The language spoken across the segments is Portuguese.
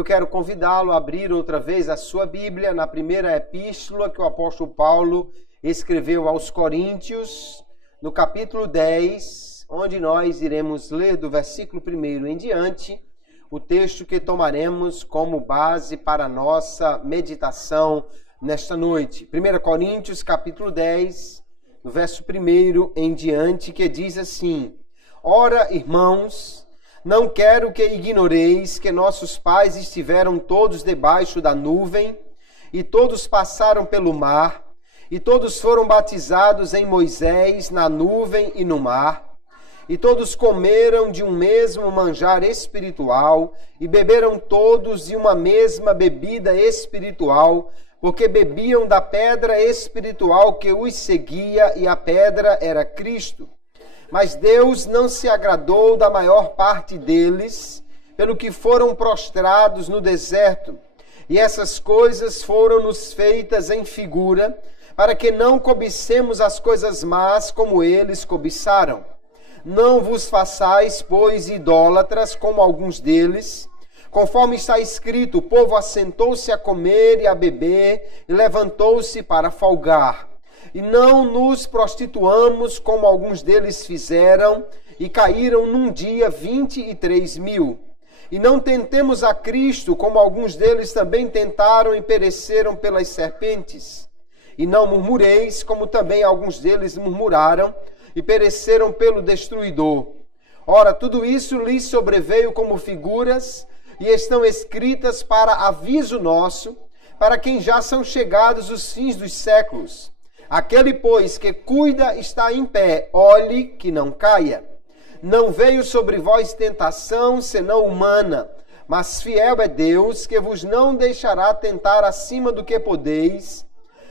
Eu quero convidá-lo a abrir outra vez a sua Bíblia na primeira epístola que o apóstolo Paulo escreveu aos Coríntios, no capítulo 10, onde nós iremos ler do versículo 1 em diante, o texto que tomaremos como base para a nossa meditação nesta noite. 1 Coríntios, capítulo 10, no verso 1 em diante, que diz assim: Ora, irmãos, não quero que ignoreis que nossos pais estiveram todos debaixo da nuvem, e todos passaram pelo mar, e todos foram batizados em Moisés na nuvem e no mar, e todos comeram de um mesmo manjar espiritual, e beberam todos de uma mesma bebida espiritual, porque bebiam da pedra espiritual que os seguia, e a pedra era Cristo. Mas Deus não se agradou da maior parte deles, pelo que foram prostrados no deserto. E essas coisas foram-nos feitas em figura, para que não cobicemos as coisas más como eles cobiçaram. Não vos façais, pois, idólatras como alguns deles. Conforme está escrito, o povo assentou-se a comer e a beber, e levantou-se para folgar. E não nos prostituamos como alguns deles fizeram, e caíram num dia 23.000. E não tentemos a Cristo como alguns deles também tentaram e pereceram pelas serpentes. E não murmureis como também alguns deles murmuraram e pereceram pelo destruidor. Ora, tudo isso lhes sobreveio como figuras e estão escritas para aviso nosso, para quem já são chegados os fins dos séculos. Aquele, pois, que cuida está em pé, olhe que não caia. Não veio sobre vós tentação, senão humana, mas fiel é Deus, que vos não deixará tentar acima do que podeis.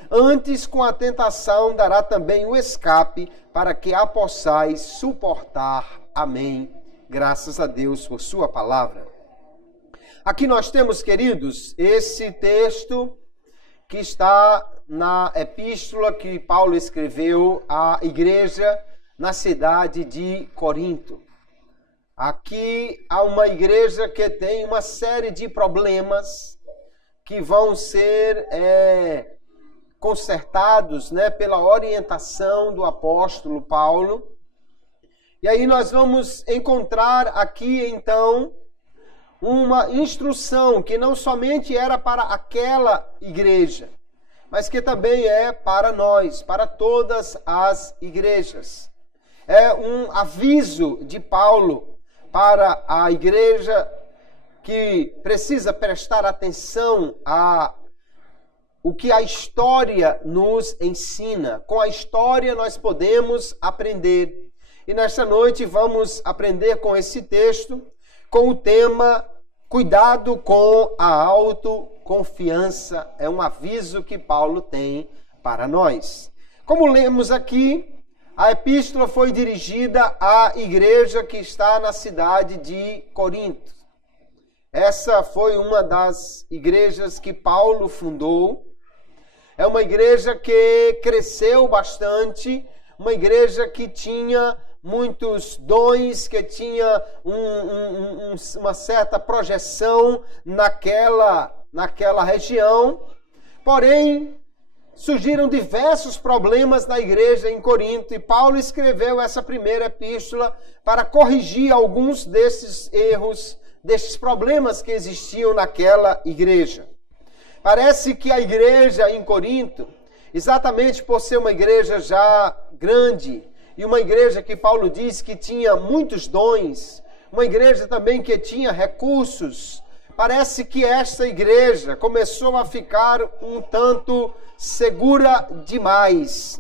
Antes, com a tentação, dará também o escape, para que a possais suportar. Amém. Graças a Deus por sua palavra. Aqui nós temos, queridos, esse texto que está na epístola que Paulo escreveu à igreja na cidade de Corinto. Aqui há uma igreja que tem uma série de problemas que vão ser consertados, pela orientação do apóstolo Paulo. E aí nós vamos encontrar aqui, então, uma instrução que não somente era para aquela igreja, mas que também é para nós, para todas as igrejas. É um aviso de Paulo para a igreja que precisa prestar atenção a o que a história nos ensina. Com a história nós podemos aprender. E nesta noite vamos aprender com esse texto, com o tema Cuidado com a autoconfiança. É um aviso que Paulo tem para nós. Como lemos aqui, a epístola foi dirigida à igreja que está na cidade de Corinto. Essa foi uma das igrejas que Paulo fundou. É uma igreja que cresceu bastante, uma igreja que tinha muitos dons, que tinha uma certa projeção naquela região. Porém, surgiram diversos problemas na igreja em Corinto e Paulo escreveu essa primeira epístola para corrigir alguns desses erros, desses problemas que existiam naquela igreja. Parece que a igreja em Corinto, exatamente por ser uma igreja já grande, e uma igreja que Paulo diz que tinha muitos dons, uma igreja também que tinha recursos, parece que esta igreja começou a ficar um tanto segura demais,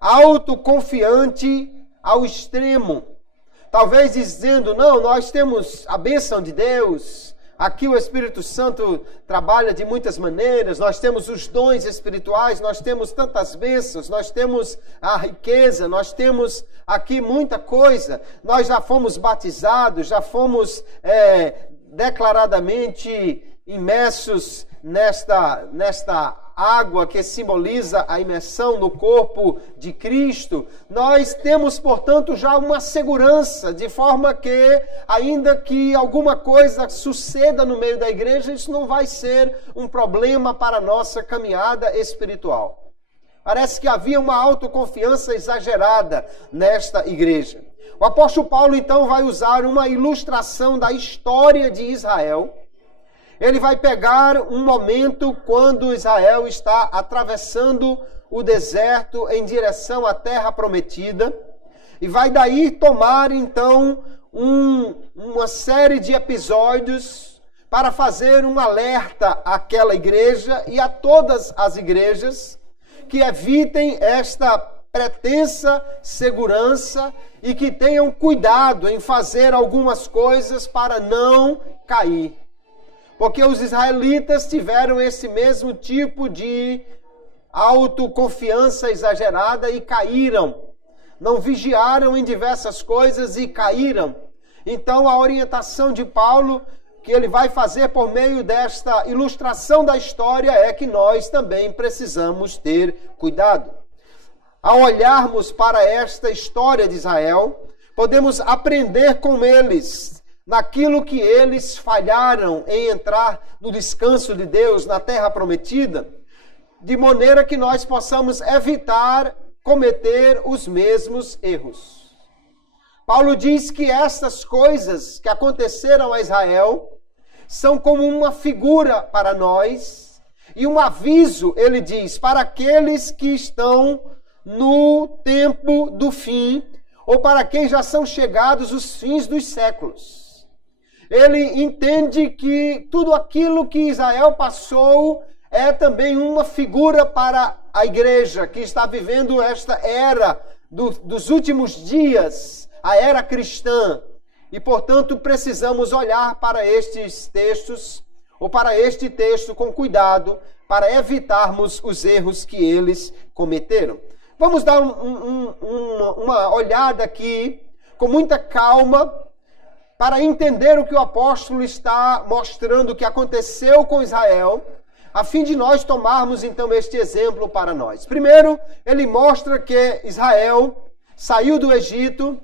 autoconfiante ao extremo. Talvez dizendo, não, nós temos a bênção de Deus, aqui o Espírito Santo trabalha de muitas maneiras, nós temos os dons espirituais, nós temos tantas bênçãos, nós temos a riqueza, nós temos aqui muita coisa, nós já fomos batizados, já fomos declaradamente imersos nesta água que simboliza a imersão no corpo de Cristo, nós temos, portanto, já uma segurança, de forma que, ainda que alguma coisa suceda no meio da igreja, isso não vai ser um problema para a nossa caminhada espiritual. Parece que havia uma autoconfiança exagerada nesta igreja. O apóstolo Paulo, então, vai usar uma ilustração da história de Israel. Ele vai pegar um momento quando Israel está atravessando o deserto em direção à terra prometida e vai daí tomar, então, uma série de episódios para fazer um alerta àquela igreja e a todas as igrejas que evitem esta pretensa segurança e que tenham cuidado em fazer algumas coisas para não cair. Porque os israelitas tiveram esse mesmo tipo de autoconfiança exagerada e caíram. Não vigiaram em diversas coisas e caíram. Então a orientação de Paulo, que ele vai fazer por meio desta ilustração da história, é que nós também precisamos ter cuidado. Ao olharmos para esta história de Israel, podemos aprender com eles naquilo que eles falharam em entrar no descanso de Deus, na terra prometida, de maneira que nós possamos evitar cometer os mesmos erros. Paulo diz que estas coisas que aconteceram a Israel são como uma figura para nós e um aviso, ele diz, para aqueles que estão no tempo do fim ou para quem já são chegados os fins dos séculos. Ele entende que tudo aquilo que Israel passou é também uma figura para a igreja que está vivendo esta era dos últimos dias, a era cristã. E, portanto, precisamos olhar para estes textos, ou para este texto com cuidado, para evitarmos os erros que eles cometeram. Vamos dar uma olhada aqui, com muita calma, para entender o que o apóstolo está mostrando que aconteceu com Israel, a fim de nós tomarmos então este exemplo para nós. Primeiro, ele mostra que Israel saiu do Egito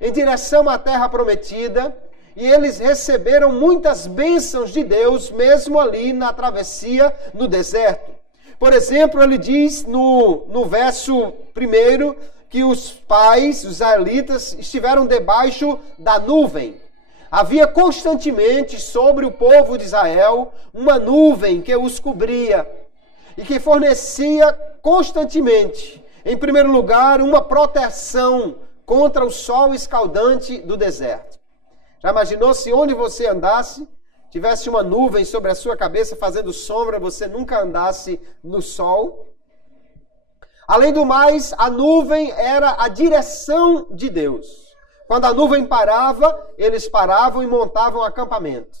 em direção à terra prometida e eles receberam muitas bênçãos de Deus, mesmo ali na travessia no deserto. Por exemplo, ele diz no verso 1 que os pais, os israelitas, estiveram debaixo da nuvem. Havia constantemente sobre o povo de Israel uma nuvem que os cobria e que fornecia constantemente, em primeiro lugar, uma proteção contra o sol escaldante do deserto. Já imaginou se onde você andasse, tivesse uma nuvem sobre a sua cabeça fazendo sombra, você nunca andasse no sol? Além do mais, a nuvem era a direção de Deus. Quando a nuvem parava, eles paravam e montavam acampamento.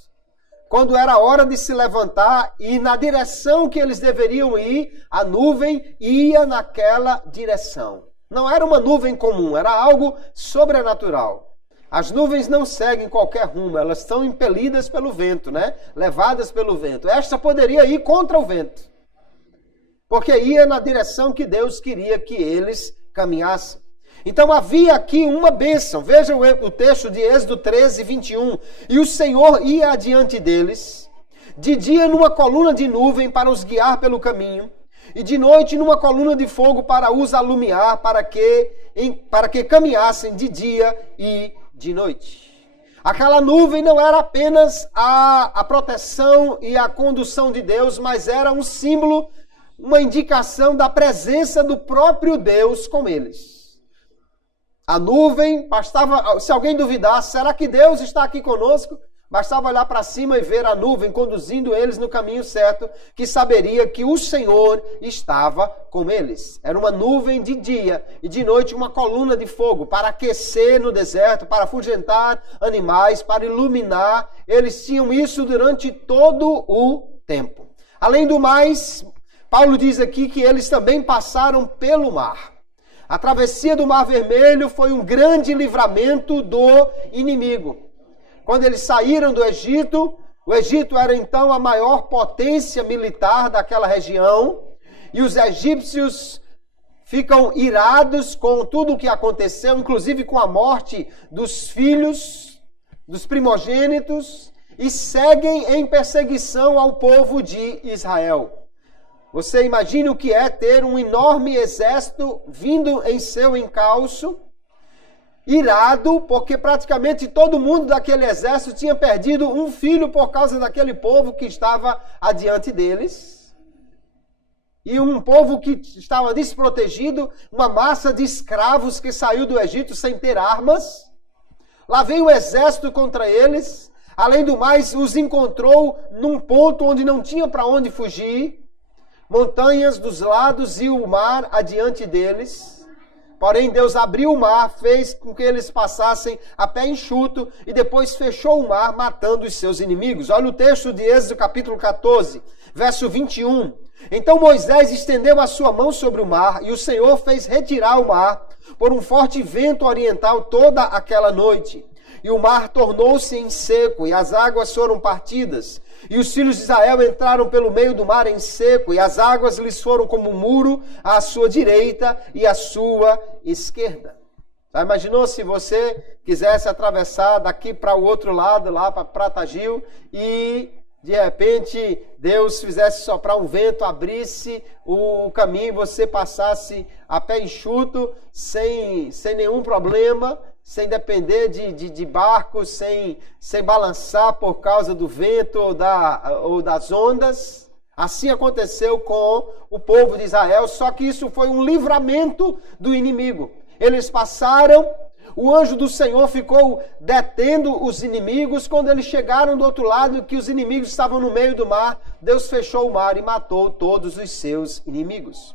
Quando era hora de se levantar e na direção que eles deveriam ir, a nuvem ia naquela direção. Não era uma nuvem comum, era algo sobrenatural. As nuvens não seguem qualquer rumo, elas são impelidas pelo vento, levadas pelo vento. Esta poderia ir contra o vento, porque ia na direção que Deus queria que eles caminhassem. Então havia aqui uma bênção. Vejam o texto de Êxodo 13, 21. E o Senhor ia adiante deles, de dia numa coluna de nuvem para os guiar pelo caminho, e de noite numa coluna de fogo para os alumiar, para que caminhassem de dia e de noite. Aquela nuvem não era apenas a proteção e a condução de Deus, mas era um símbolo, uma indicação da presença do próprio Deus com eles. A nuvem, bastava, se alguém duvidasse, será que Deus está aqui conosco? Bastava olhar para cima e ver a nuvem conduzindo eles no caminho certo, que saberia que o Senhor estava com eles. Era uma nuvem de dia e de noite uma coluna de fogo para aquecer no deserto, para afugentar animais, para iluminar. Eles tinham isso durante todo o tempo. Além do mais, Paulo diz aqui que eles também passaram pelo mar. A travessia do Mar Vermelho foi um grande livramento do inimigo. Quando eles saíram do Egito, O Egito era então a maior potência militar daquela região, e os egípcios ficam irados com tudo o que aconteceu, inclusive com a morte dos filhos, dos primogênitos, e seguem em perseguição ao povo de Israel. Você imagina o que é ter um enorme exército vindo em seu encalço, irado, porque praticamente todo mundo daquele exército tinha perdido um filho por causa daquele povo que estava adiante deles. E um povo que estava desprotegido, uma massa de escravos que saiu do Egito sem ter armas. Lá veio o exército contra eles. Além do mais, os encontrou num ponto onde não tinha para onde fugir. Montanhas dos lados e o mar adiante deles. Porém, Deus abriu o mar, fez com que eles passassem a pé enxuto e depois fechou o mar, matando os seus inimigos. Olha o texto de Êxodo, capítulo 14, verso 21. Então Moisés estendeu a sua mão sobre o mar e o Senhor fez retirar o mar por um forte vento oriental toda aquela noite. E o mar tornou-se em seco e as águas foram partidas. E os filhos de Israel entraram pelo meio do mar em seco, e as águas lhes foram como um muro à sua direita e à sua esquerda. Já imaginou se você quisesse atravessar daqui para o outro lado, lá para Pratagil, e de repente Deus fizesse soprar um vento, abrisse o caminho, você passasse a pé enxuto, sem nenhum problema, sem depender de barcos, sem balançar por causa do vento ou das ondas. Assim aconteceu com o povo de Israel, só que isso foi um livramento do inimigo. Eles passaram, o anjo do Senhor ficou detendo os inimigos. Quando eles chegaram do outro lado, que os inimigos estavam no meio do mar, Deus fechou o mar e matou todos os seus inimigos.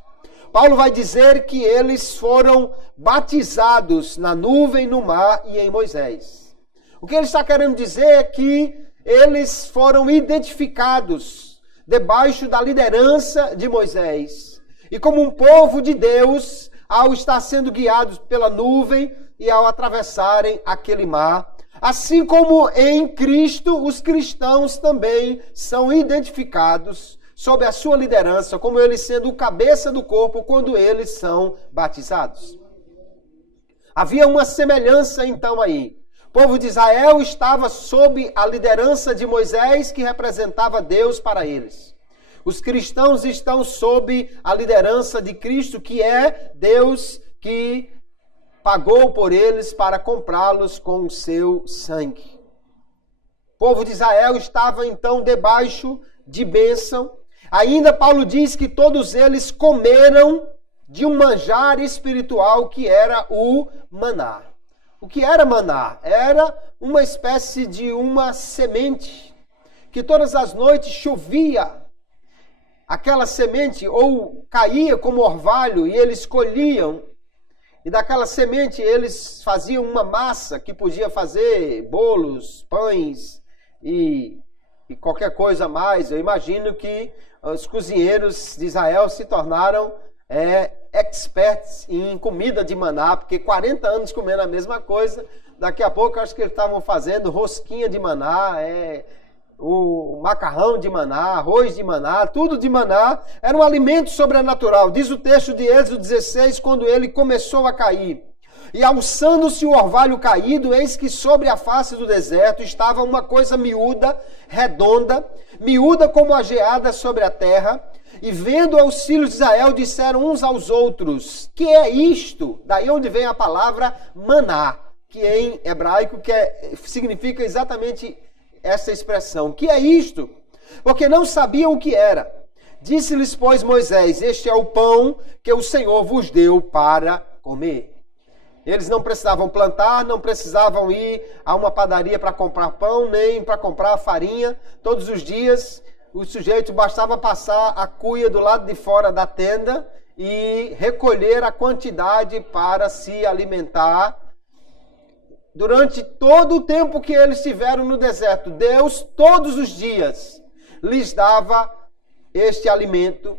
Paulo vai dizer que eles foram batizados na nuvem, no mar e em Moisés. O que ele está querendo dizer é que eles foram identificados debaixo da liderança de Moisés. E como um povo de Deus, ao estar sendo guiados pela nuvem e ao atravessarem aquele mar. Assim como em Cristo, os cristãos também são identificados sob a sua liderança, como eles sendo o cabeça do corpo quando eles são batizados. Havia uma semelhança então aí. O povo de Israel estava sob a liderança de Moisés, que representava Deus para eles. Os cristãos estão sob a liderança de Cristo, que é Deus que pagou por eles para comprá-los com o seu sangue. O povo de Israel estava então debaixo de bênção. Ainda Paulo diz que todos eles comeram de um manjar espiritual que era o maná. O que era maná? Era uma espécie de uma semente que todas as noites chovia. Aquela semente ou caía como orvalho e eles colhiam. E daquela semente eles faziam uma massa que podia fazer bolos, pães e qualquer coisa mais. Eu imagino que os cozinheiros de Israel se tornaram experts em comida de maná, porque 40 anos comendo a mesma coisa, daqui a pouco eu acho que eles estavam fazendo rosquinha de maná, o macarrão de maná, arroz de maná, tudo de maná, era um alimento sobrenatural. Diz o texto de Êxodo 16, quando ele começou a cair. E alçando-se o orvalho caído, eis que sobre a face do deserto estava uma coisa miúda, redonda, miúda como a geada sobre a terra. E vendo os filhos de Israel, disseram uns aos outros, que é isto? Daí onde vem a palavra maná, que em hebraico significa exatamente essa expressão. Que é isto? Porque não sabiam o que era. Disse-lhes, pois, Moisés, este é o pão que o Senhor vos deu para comer. Eles não precisavam plantar, não precisavam ir a uma padaria para comprar pão, nem para comprar farinha. Todos os dias, o sujeito bastava passar a cuia do lado de fora da tenda e recolher a quantidade para se alimentar. Durante todo o tempo que eles estiveram no deserto, Deus, todos os dias, lhes dava este alimento.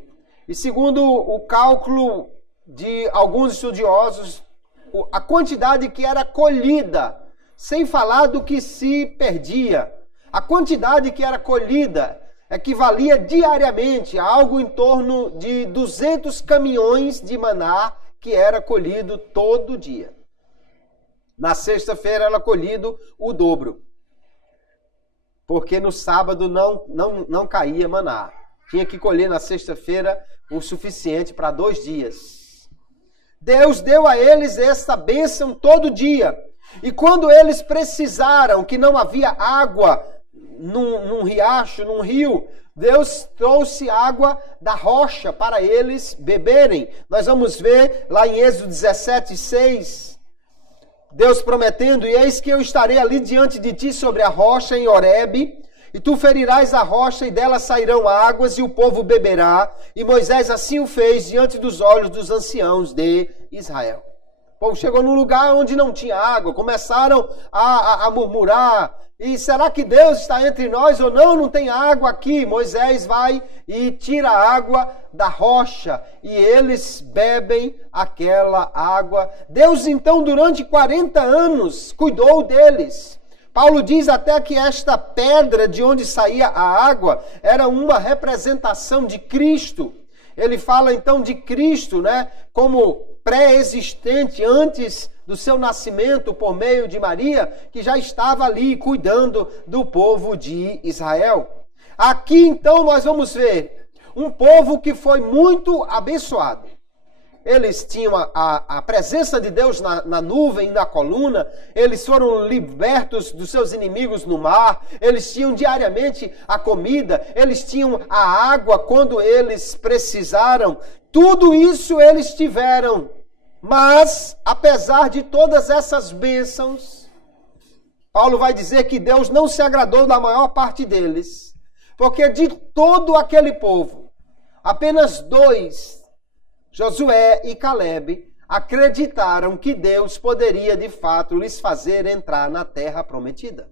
E segundo o cálculo de alguns estudiosos, a quantidade que era colhida, sem falar do que se perdia. A quantidade que era colhida equivalia diariamente a algo em torno de 200 caminhões de maná que era colhido todo dia. Na sexta-feira era colhido o dobro, porque no sábado não caía maná. Tinha que colher na sexta-feira o suficiente para 2 dias. Deus deu a eles esta bênção todo dia. E quando eles precisaram, que não havia água num riacho, num rio, Deus trouxe água da rocha para eles beberem. Nós vamos ver lá em Êxodo 17:6, Deus prometendo: e eis que eu estarei ali diante de ti sobre a rocha em Horebe, e tu ferirás a rocha, e dela sairão águas, e o povo beberá. E Moisés assim o fez diante dos olhos dos anciãos de Israel. O povo chegou num lugar onde não tinha água, começaram a murmurar: e será que Deus está entre nós ou não? Não tem água aqui. Moisés vai e tira a água da rocha e eles bebem aquela água. Deus então durante 40 anos cuidou deles. Paulo diz até que esta pedra de onde saía a água era uma representação de Cristo. Ele fala então de Cristo, como pré-existente antes do seu nascimento por meio de Maria, que já estava ali cuidando do povo de Israel. Aqui então nós vamos ver um povo que foi muito abençoado. Eles tinham a presença de Deus na nuvem, na coluna, eles foram libertos dos seus inimigos no mar, eles tinham diariamente a comida, eles tinham a água quando eles precisaram. Tudo isso eles tiveram. Mas, apesar de todas essas bênçãos, Paulo vai dizer que Deus não se agradou da maior parte deles, porque de todo aquele povo, apenas 2, Josué e Calebe, acreditaram que Deus poderia de fato lhes fazer entrar na terra prometida.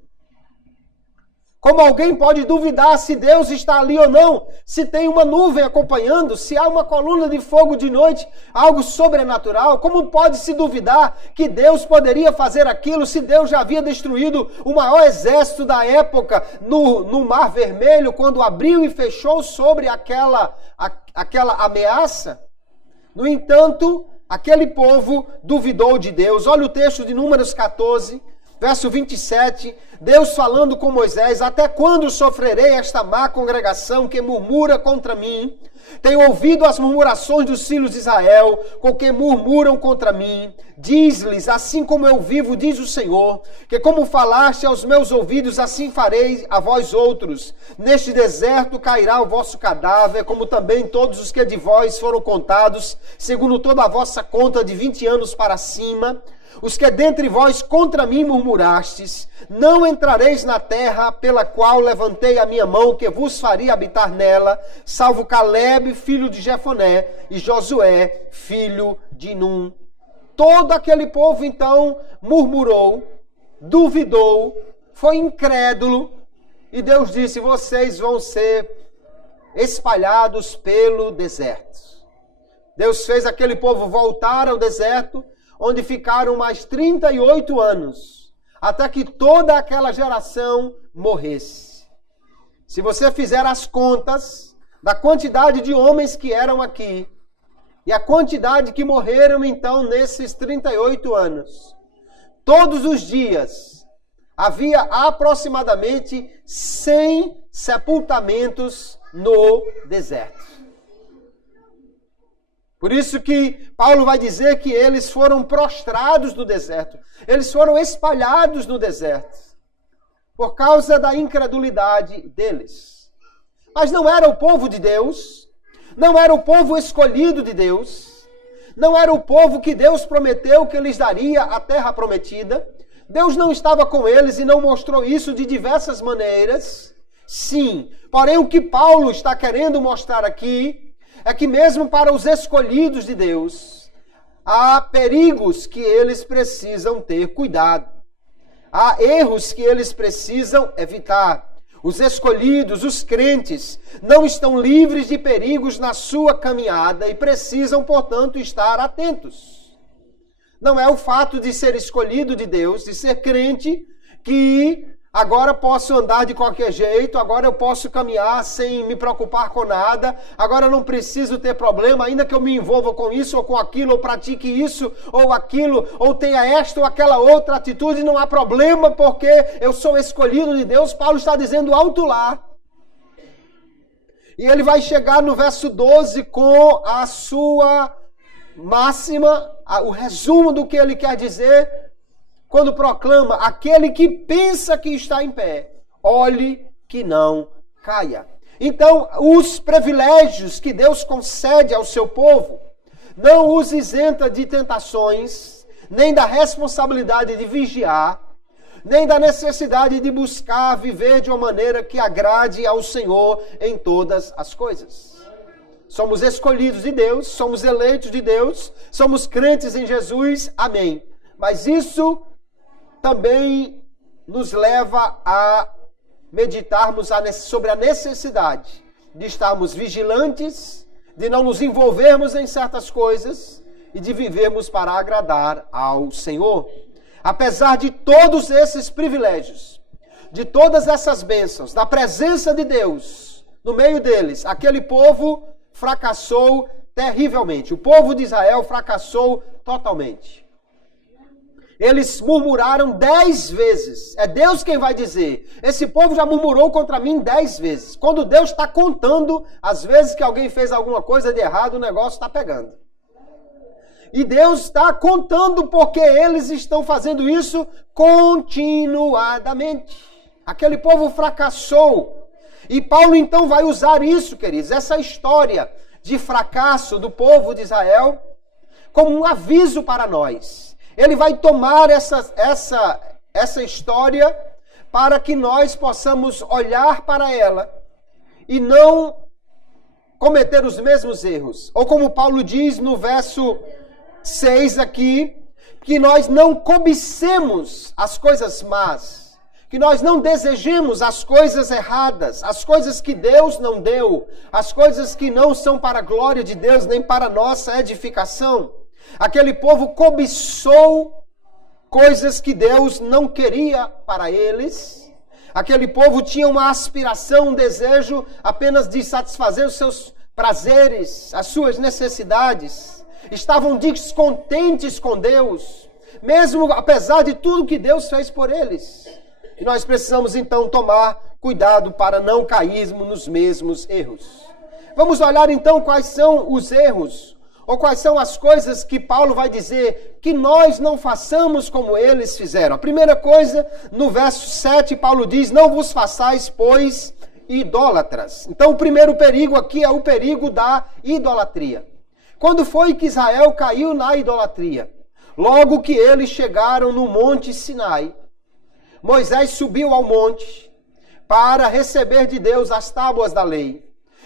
Como alguém pode duvidar se Deus está ali ou não, se tem uma nuvem acompanhando, se há uma coluna de fogo de noite, algo sobrenatural? Como pode se duvidar que Deus poderia fazer aquilo se Deus já havia destruído o maior exército da época no Mar Vermelho, quando abriu e fechou sobre aquela ameaça? No entanto, aquele povo duvidou de Deus. Olha o texto de Números 14, verso 27, Deus falando com Moisés: até quando sofrerei esta má congregação que murmura contra mim? Tenho ouvido as murmurações dos filhos de Israel, com que murmuram contra mim. Diz-lhes: assim como eu vivo, diz o Senhor, que como falaste aos meus ouvidos, assim farei a vós outros. Neste deserto cairá o vosso cadáver, como também todos os que de vós foram contados, segundo toda a vossa conta de 20 anos para cima. Os que dentre vós contra mim murmurastes, não entrareis na terra pela qual levantei a minha mão, que vos faria habitar nela, salvo Calebe, filho de Jefoné, e Josué, filho de Num. Todo aquele povo, então, murmurou, duvidou, foi incrédulo, e Deus disse: vocês vão ser espalhados pelo deserto. Deus fez aquele povo voltar ao deserto, onde ficaram mais 38 anos, até que toda aquela geração morresse. Se você fizer as contas da quantidade de homens que eram aqui, e a quantidade que morreram então nesses 38 anos, todos os dias havia aproximadamente 100 sepultamentos no deserto. Por isso que Paulo vai dizer que eles foram prostrados no deserto. Eles foram espalhados no deserto. Por causa da incredulidade deles. Mas não era o povo de Deus. Não era o povo escolhido de Deus. Não era o povo que Deus prometeu que lhes daria a terra prometida. Deus não estava com eles e não mostrou isso de diversas maneiras. Sim, porém o que Paulo está querendo mostrar aqui é que mesmo para os escolhidos de Deus, há perigos que eles precisam ter cuidado. Há erros que eles precisam evitar. Os escolhidos, os crentes, não estão livres de perigos na sua caminhada e precisam, portanto, estar atentos. Não é o fato de ser escolhido de Deus, de ser crente, que Agora posso andar de qualquer jeito, agora eu posso caminhar sem me preocupar com nada, agora eu não preciso ter problema, ainda que eu me envolva com isso ou com aquilo, ou pratique isso ou aquilo, ou tenha esta ou aquela outra atitude, não há problema porque eu sou escolhido de Deus. Paulo está dizendo alto lá. E ele vai chegar no verso 12 com a sua máxima, o resumo do que ele quer dizer, quando proclama: aquele que pensa que está em pé, olhe que não caia. Então, os privilégios que Deus concede ao seu povo não os isenta de tentações, nem da responsabilidade de vigiar, nem da necessidade de buscar viver de uma maneira que agrade ao Senhor em todas as coisas. Somos escolhidos de Deus, somos eleitos de Deus, somos crentes em Jesus, amém. Mas isso também nos leva a meditarmos sobre a necessidade de estarmos vigilantes, de não nos envolvermos em certas coisas e de vivermos para agradar ao Senhor. Apesar de todos esses privilégios, de todas essas bênçãos, da presença de Deus no meio deles, aquele povo fracassou terrivelmente. O povo de Israel fracassou totalmente. Eles murmuraram 10 vezes. É Deus quem vai dizer. Esse povo já murmurou contra mim 10 vezes. Quando Deus está contando as vezes que alguém fez alguma coisa de errado, o negócio está pegando. E Deus está contando porque eles estão fazendo isso continuadamente. Aquele povo fracassou. E Paulo então vai usar isso, queridos, essa história de fracasso do povo de Israel, como um aviso para nós. Ele vai tomar essa história para que nós possamos olhar para ela e não cometer os mesmos erros. Ou como Paulo diz no verso 6 aqui, que nós não cobicemos as coisas más, que nós não desejemos as coisas erradas, as coisas que Deus não deu, as coisas que não são para a glória de Deus, nem para a nossa edificação. Aquele povo cobiçou coisas que Deus não queria para eles. Aquele povo tinha uma aspiração, um desejo apenas de satisfazer os seus prazeres, as suas necessidades. Estavam descontentes com Deus, mesmo apesar de tudo que Deus fez por eles. E nós precisamos então tomar cuidado para não cairmos nos mesmos erros. Vamos olhar então quais são os erros, ou quais são as coisas que Paulo vai dizer que nós não façamos como eles fizeram. A primeira coisa, no verso 7, Paulo diz: não vos façais, pois, idólatras. Então o primeiro perigo aqui é o perigo da idolatria. Quando foi que Israel caiu na idolatria? Logo que eles chegaram no Monte Sinai, Moisés subiu ao monte para receber de Deus as tábuas da lei.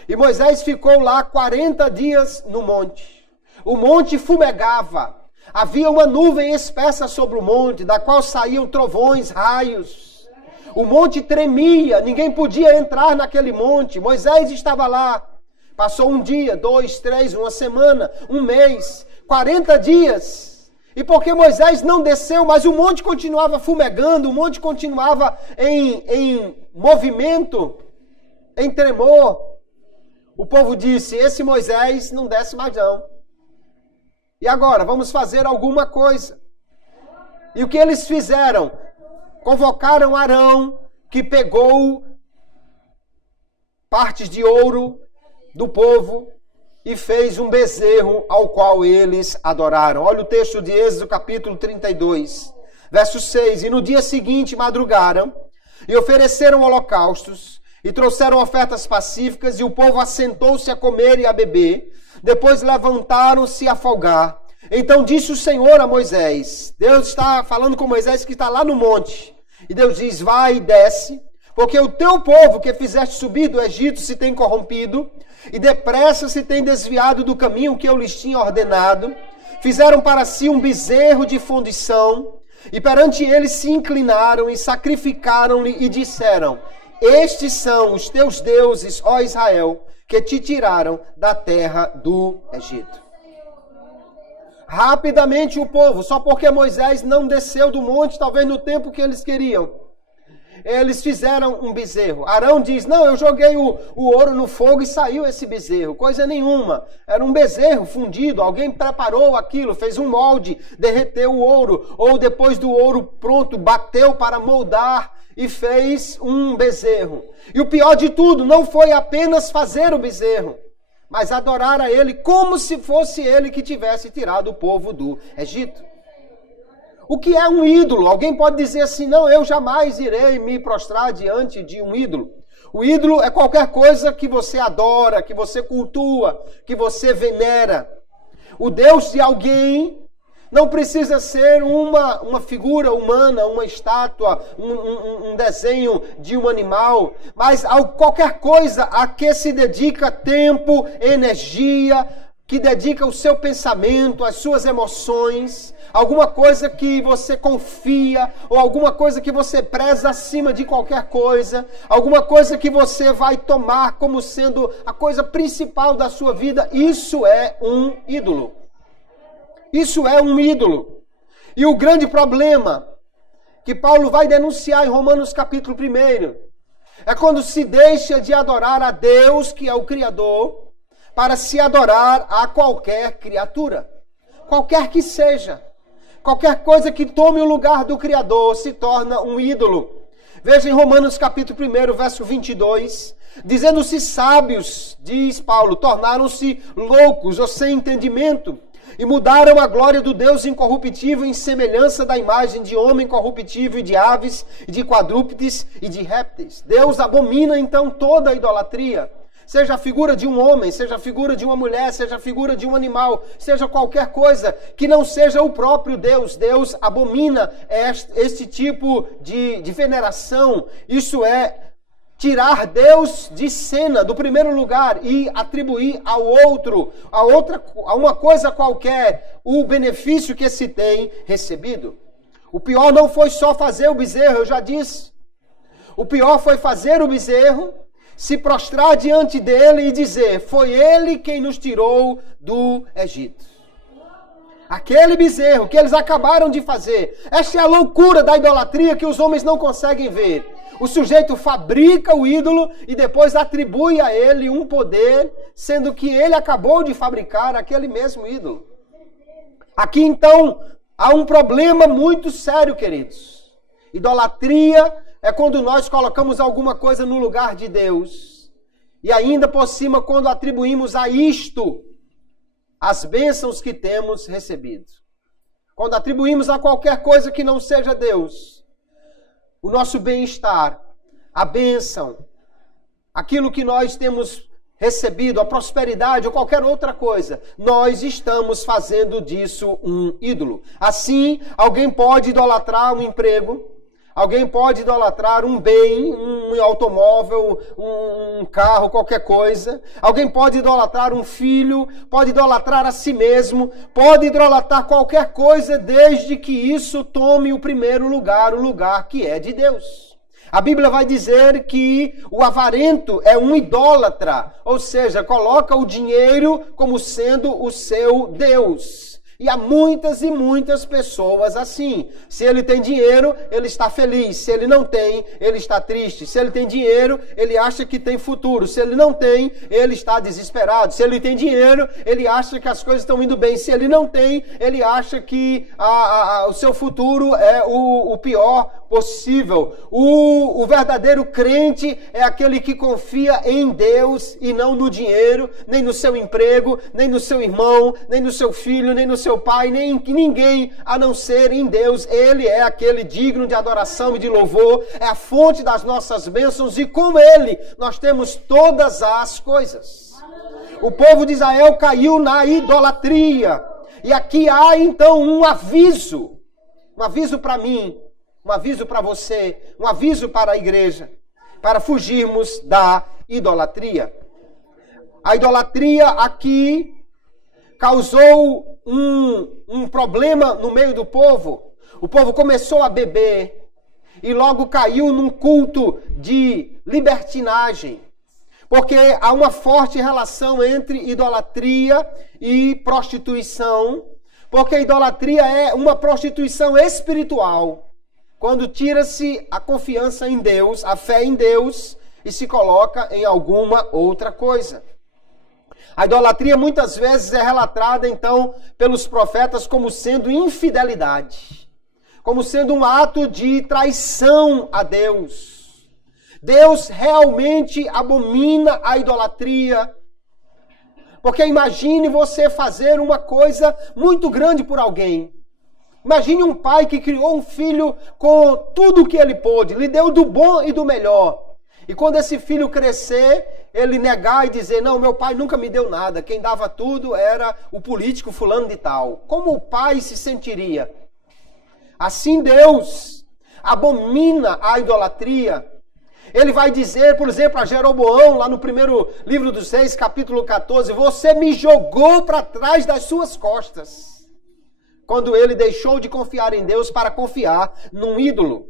E Moisés ficou lá 40 dias no monte. O monte fumegava. Havia uma nuvem espessa sobre o monte, da qual saíam trovões, raios. O monte tremia, ninguém podia entrar naquele monte. Moisés estava lá. Passou um dia, 2, 3, uma semana, um mês, 40 dias. E porque Moisés não desceu, mas o monte continuava fumegando, o monte continuava em movimento, em tremor. O povo disse: esse Moisés não desce mais não. E agora, vamos fazer alguma coisa. E o que eles fizeram? Convocaram Arão, que pegou partes de ouro do povo e fez um bezerro ao qual eles adoraram. Olha o texto de Êxodo capítulo 32, verso 6. E no dia seguinte madrugaram e ofereceram holocaustos e trouxeram ofertas pacíficas, e o povo assentou-se a comer e a beber. Depois levantaram-se a folgar. Então disse o Senhor a Moisés, Deus está falando com Moisés que está lá no monte, e Deus diz: vai e desce, porque o teu povo que fizeste subir do Egito se tem corrompido, e depressa se tem desviado do caminho que eu lhes tinha ordenado. Fizeram para si um bezerro de fundição, e perante ele se inclinaram e sacrificaram-lhe e disseram: estes são os teus deuses, ó Israel, que te tiraram da terra do Egito. Rapidamente o povo, só porque Moisés não desceu do monte, talvez no tempo que eles queriam, eles fizeram um bezerro. Arão diz, não, eu joguei o ouro no fogo e saiu esse bezerro. Coisa nenhuma. Era um bezerro fundido, alguém preparou aquilo, fez um molde, derreteu o ouro, ou depois do ouro pronto, bateu para moldar e fez um bezerro. E o pior de tudo, não foi apenas fazer o bezerro, mas adorar a ele como se fosse ele que tivesse tirado o povo do Egito. O que é um ídolo? Alguém pode dizer assim, não, eu jamais irei me prostrar diante de um ídolo. O ídolo é qualquer coisa que você adora, que você cultua, que você venera. O Deus de alguém não precisa ser uma figura humana, uma estátua, um desenho de um animal, mas qualquer coisa a que se dedica tempo, energia, que dedica o seu pensamento, as suas emoções, alguma coisa que você confia, ou alguma coisa que você preza acima de qualquer coisa, alguma coisa que você vai tomar como sendo a coisa principal da sua vida, isso é um ídolo. Isso é um ídolo. E o grande problema que Paulo vai denunciar em Romanos capítulo 1 é quando se deixa de adorar a Deus, que é o Criador, para se adorar a qualquer criatura. Qualquer que seja. Qualquer coisa que tome o lugar do Criador se torna um ídolo. Veja em Romanos capítulo 1, verso 22, dizendo-se sábios, diz Paulo, tornaram-se loucos ou sem entendimento, e mudaram a glória do Deus incorruptível em semelhança da imagem de homem corruptível e de aves, e de quadrúpedes e de répteis. Deus abomina então toda a idolatria. Seja a figura de um homem, seja a figura de uma mulher, seja a figura de um animal, seja qualquer coisa que não seja o próprio Deus. Deus abomina este tipo de veneração. Isso é tirar Deus de cena, do primeiro lugar, e atribuir ao outro, a uma coisa qualquer, o benefício que se tem recebido. O pior não foi só fazer o bezerro, eu já disse. O pior foi fazer o bezerro, se prostrar diante dele e dizer, foi ele quem nos tirou do Egito. Aquele bezerro que eles acabaram de fazer. Esta é a loucura da idolatria que os homens não conseguem ver. O sujeito fabrica o ídolo e depois atribui a ele um poder, sendo que ele acabou de fabricar aquele mesmo ídolo. Aqui então há um problema muito sério, queridos. Idolatria é quando nós colocamos alguma coisa no lugar de Deus. E ainda por cima, quando atribuímos a isto as bênçãos que temos recebido. Quando atribuímos a qualquer coisa que não seja Deus, o nosso bem-estar, a bênção, aquilo que nós temos recebido, a prosperidade ou qualquer outra coisa, nós estamos fazendo disso um ídolo. Assim, alguém pode idolatrar um emprego, alguém pode idolatrar um bem, um automóvel, um carro, qualquer coisa. Alguém pode idolatrar um filho, pode idolatrar a si mesmo, pode idolatrar qualquer coisa, desde que isso tome o primeiro lugar, o lugar que é de Deus. A Bíblia vai dizer que o avarento é um idólatra, ou seja, coloca o dinheiro como sendo o seu Deus. E há muitas e muitas pessoas assim. Se ele tem dinheiro, ele está feliz. Se ele não tem, ele está triste. Se ele tem dinheiro, ele acha que tem futuro. Se ele não tem, ele está desesperado. Se ele tem dinheiro, ele acha que as coisas estão indo bem. Se ele não tem, ele acha que o seu futuro é o pior possível. O verdadeiro crente é aquele que confia em Deus e não no dinheiro, nem no seu emprego, nem no seu irmão, nem no seu filho, nem no seu pai, nem em ninguém a não ser em Deus. Ele é aquele digno de adoração e de louvor, é a fonte das nossas bênçãos e com ele nós temos todas as coisas. O povo de Israel caiu na idolatria. E aqui há então um aviso para mim, um aviso para você, um aviso para a igreja, para fugirmos da idolatria. A idolatria aqui causou um problema no meio do povo. O povo começou a beber e logo caiu num culto de libertinagem. Porque há uma forte relação entre idolatria e prostituição. Porque a idolatria é uma prostituição espiritual. quando tira-se a confiança em Deus, a fé em Deus, e se coloca em alguma outra coisa. A idolatria muitas vezes é relatada, então, pelos profetas como sendo infidelidade, como sendo um ato de traição a Deus. Deus realmente abomina a idolatria, porque imagine você fazer uma coisa muito grande por alguém. Imagine um pai que criou um filho com tudo o que ele pôde, lhe deu do bom e do melhor. E quando esse filho crescer, ele negar e dizer, não, meu pai nunca me deu nada, quem dava tudo era o político fulano de tal. Como o pai se sentiria? Assim Deus abomina a idolatria. Ele vai dizer, por exemplo, a Jeroboão, lá no primeiro livro dos Reis, capítulo 14, você me jogou para trás das suas costas. Quando ele deixou de confiar em Deus para confiar num ídolo.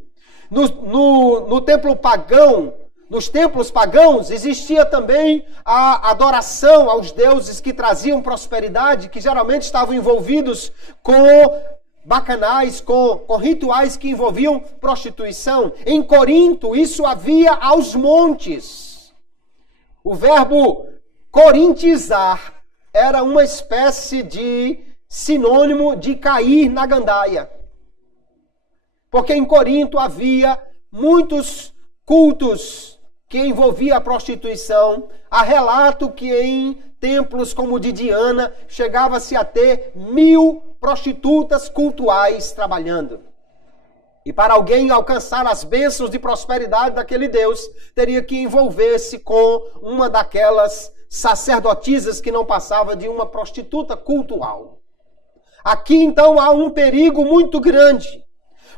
No templo pagão, nos templos pagãos, existia também a adoração aos deuses que traziam prosperidade, que geralmente estavam envolvidos com bacanais, com rituais que envolviam prostituição. Em Corinto, isso havia aos montes. O verbo corintizar era uma espécie de sinônimo de cair na gandaia. Porque em Corinto havia muitos cultos que envolvia a prostituição. Há relato que em templos como o de Diana chegava-se a ter 1000 prostitutas cultuais trabalhando. E para alguém alcançar as bênçãos de prosperidade daquele Deus, teria que envolver-se com uma daquelas sacerdotisas que não passava de uma prostituta cultual. Aqui então há um perigo muito grande,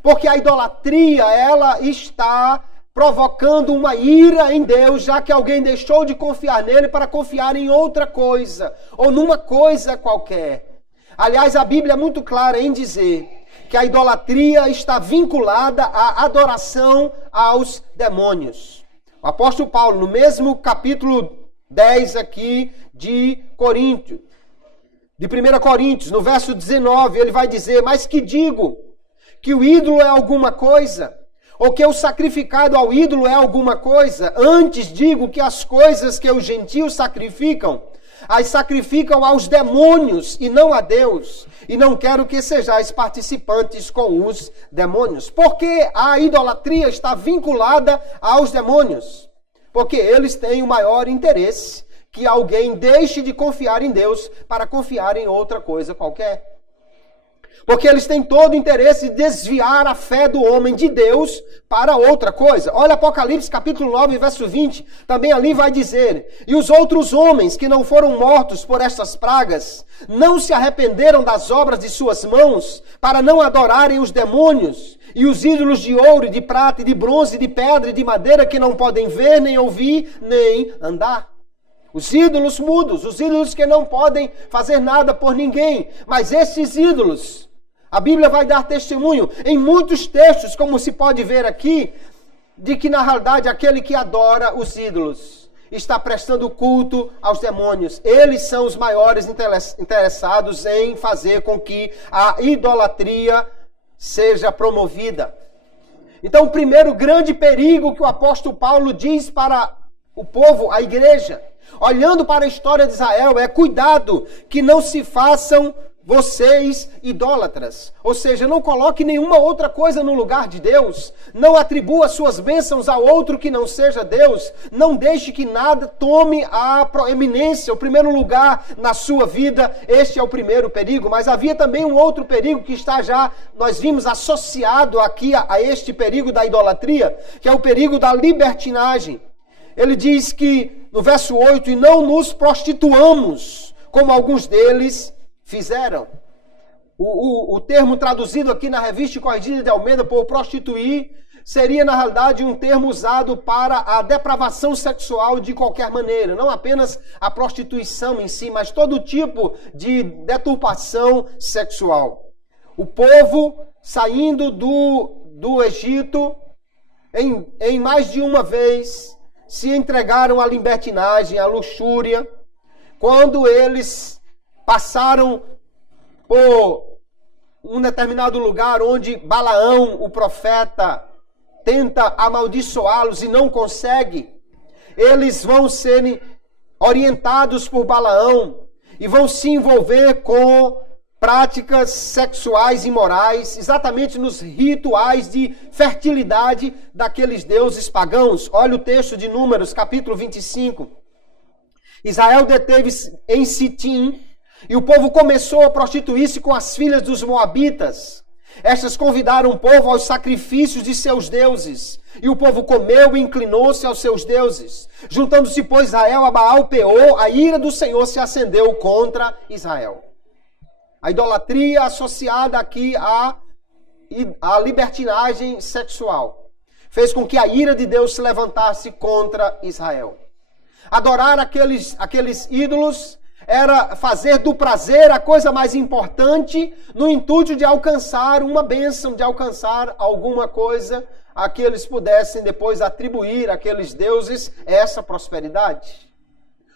porque a idolatria ela está provocando uma ira em Deus, já que alguém deixou de confiar nele para confiar em outra coisa, ou numa coisa qualquer. Aliás, a Bíblia é muito clara em dizer que a idolatria está vinculada à adoração aos demônios. O apóstolo Paulo, no mesmo capítulo 10 aqui de Coríntios, de 1 Coríntios, no verso 19, ele vai dizer, mas que digo? Que o ídolo é alguma coisa? Ou que o sacrificado ao ídolo é alguma coisa? Antes digo que as coisas que os gentios sacrificam, as sacrificam aos demônios e não a Deus. E não quero que sejais participantes com os demônios. Porque a idolatria está vinculada aos demônios. Porque eles têm o maior interesse que alguém deixe de confiar em Deus para confiar em outra coisa qualquer. Porque eles têm todo o interesse de desviar a fé do homem de Deus para outra coisa. Olha Apocalipse capítulo 9, verso 20. Também ali vai dizer, e os outros homens que não foram mortos por estas pragas, não se arrependeram das obras de suas mãos, para não adorarem os demônios, e os ídolos de ouro, de prata, de bronze, de pedra e de madeira, que não podem ver, nem ouvir, nem andar. Os ídolos mudos, os ídolos que não podem fazer nada por ninguém. Mas esses ídolos, a Bíblia vai dar testemunho em muitos textos, como se pode ver aqui, de que na realidade aquele que adora os ídolos está prestando culto aos demônios. Eles são os maiores interessados em fazer com que a idolatria seja promovida. Então o primeiro grande perigo que o apóstolo Paulo diz para o povo, a igreja, olhando para a história de Israel, é cuidado que não se façam vocês idólatras. Ou seja, não coloque nenhuma outra coisa no lugar de Deus. Não atribua suas bênçãos a outro que não seja Deus. Não deixe que nada tome a proeminência, o primeiro lugar na sua vida. Este é o primeiro perigo. Mas havia também um outro perigo que está já, nós vimos associado aqui a este perigo da idolatria, que é o perigo da libertinagem. Ele diz que, no verso 8, e não nos prostituamos, como alguns deles fizeram. O termo traduzido aqui na Revista Corrigida de Almeida por prostituir seria, na realidade, um termo usado para a depravação sexual de qualquer maneira. Não apenas a prostituição em si, mas todo tipo de deturpação sexual. O povo saindo do Egito, em mais de uma vez, se entregaram à libertinagem, à luxúria, quando eles passaram por um determinado lugar onde Balaão, o profeta, tenta amaldiçoá-los e não consegue. Eles vão ser orientados por Balaão e vão se envolver com práticas sexuais imorais, exatamente nos rituais de fertilidade daqueles deuses pagãos. Olha o texto de Números, capítulo 25. Israel deteve-se em Sitim e o povo começou a prostituir-se com as filhas dos moabitas. Estas convidaram o povo aos sacrifícios de seus deuses. E o povo comeu e inclinou-se aos seus deuses. Juntando-se, pois, Israel a Baal-Peor, a ira do Senhor se acendeu contra Israel. A idolatria associada aqui à libertinagem sexual fez com que a ira de Deus se levantasse contra Israel. Adorar aqueles ídolos era fazer do prazer a coisa mais importante no intuito de alcançar uma bênção, de alcançar alguma coisa a que eles pudessem depois atribuir àqueles deuses essa prosperidade.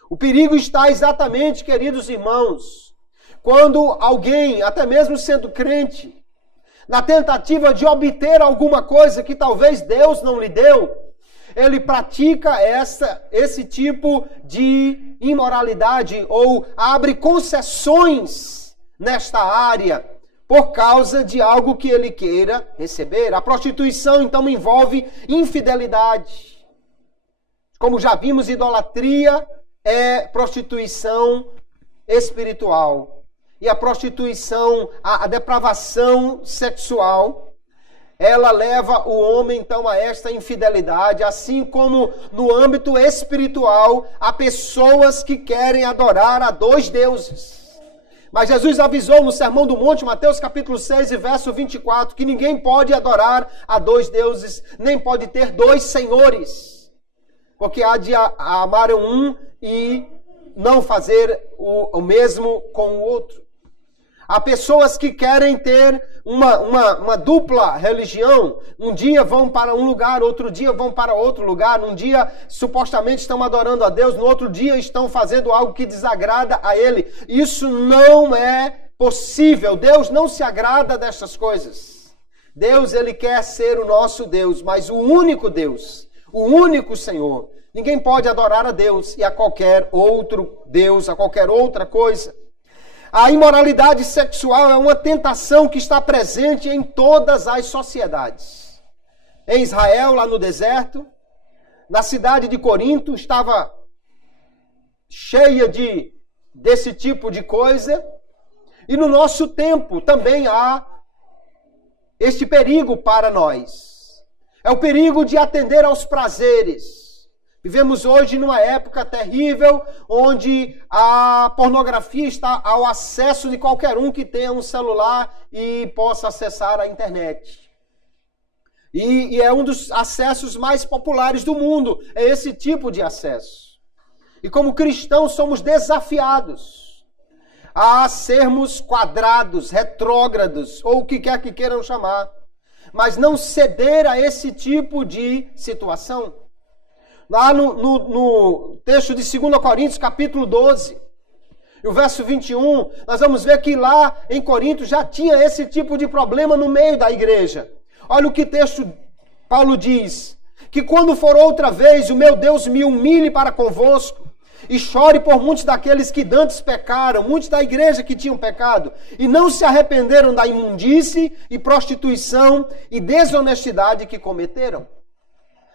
O perigo está exatamente, queridos irmãos, quando alguém, até mesmo sendo crente, na tentativa de obter alguma coisa que talvez Deus não lhe deu, ele pratica esse tipo de imoralidade ou abre concessões nesta área por causa de algo que ele queira receber. A prostituição, então, envolve infidelidade. Como já vimos, idolatria é prostituição espiritual. E a prostituição, a depravação sexual, ela leva o homem, então, a esta infidelidade, assim como no âmbito espiritual, há pessoas que querem adorar a dois deuses. Mas Jesus avisou no Sermão do Monte, Mateus capítulo 6 e verso 24, que ninguém pode adorar a dois deuses, nem pode ter dois senhores, porque há de amar um e não fazer o mesmo com o outro. Há pessoas que querem ter uma dupla religião. Um dia vão para um lugar, outro dia vão para outro lugar. Um dia supostamente estão adorando a Deus, no outro dia estão fazendo algo que desagrada a Ele. Isso não é possível. Deus não se agrada dessas coisas. Deus, Ele quer ser o nosso Deus, mas o único Deus, o único Senhor. Ninguém pode adorar a Deus e a qualquer outro Deus, a qualquer outra coisa. A imoralidade sexual é uma tentação que está presente em todas as sociedades. Em Israel, lá no deserto, na cidade de Corinto, estava cheia desse tipo de coisa. E no nosso tempo também há este perigo para nós. É o perigo de atender aos prazeres. Vivemos hoje numa época terrível, onde a pornografia está ao acesso de qualquer um que tenha um celular e possa acessar a internet. E é um dos acessos mais populares do mundo, é esse tipo de acesso. E como cristãos somos desafiados a sermos quadrados, retrógrados, ou o que quer que queiram chamar, mas não ceder a esse tipo de situação. Lá no texto de 2 Coríntios, capítulo 12, e o verso 21, nós vamos ver que lá em Corinto já tinha esse tipo de problema no meio da igreja. Olha o que texto Paulo diz, que quando for outra vez o meu Deus me humilhe para convosco, e chore por muitos daqueles que dantes pecaram, muitos da igreja que tinham pecado, e não se arrependeram da imundície e prostituição e desonestidade que cometeram.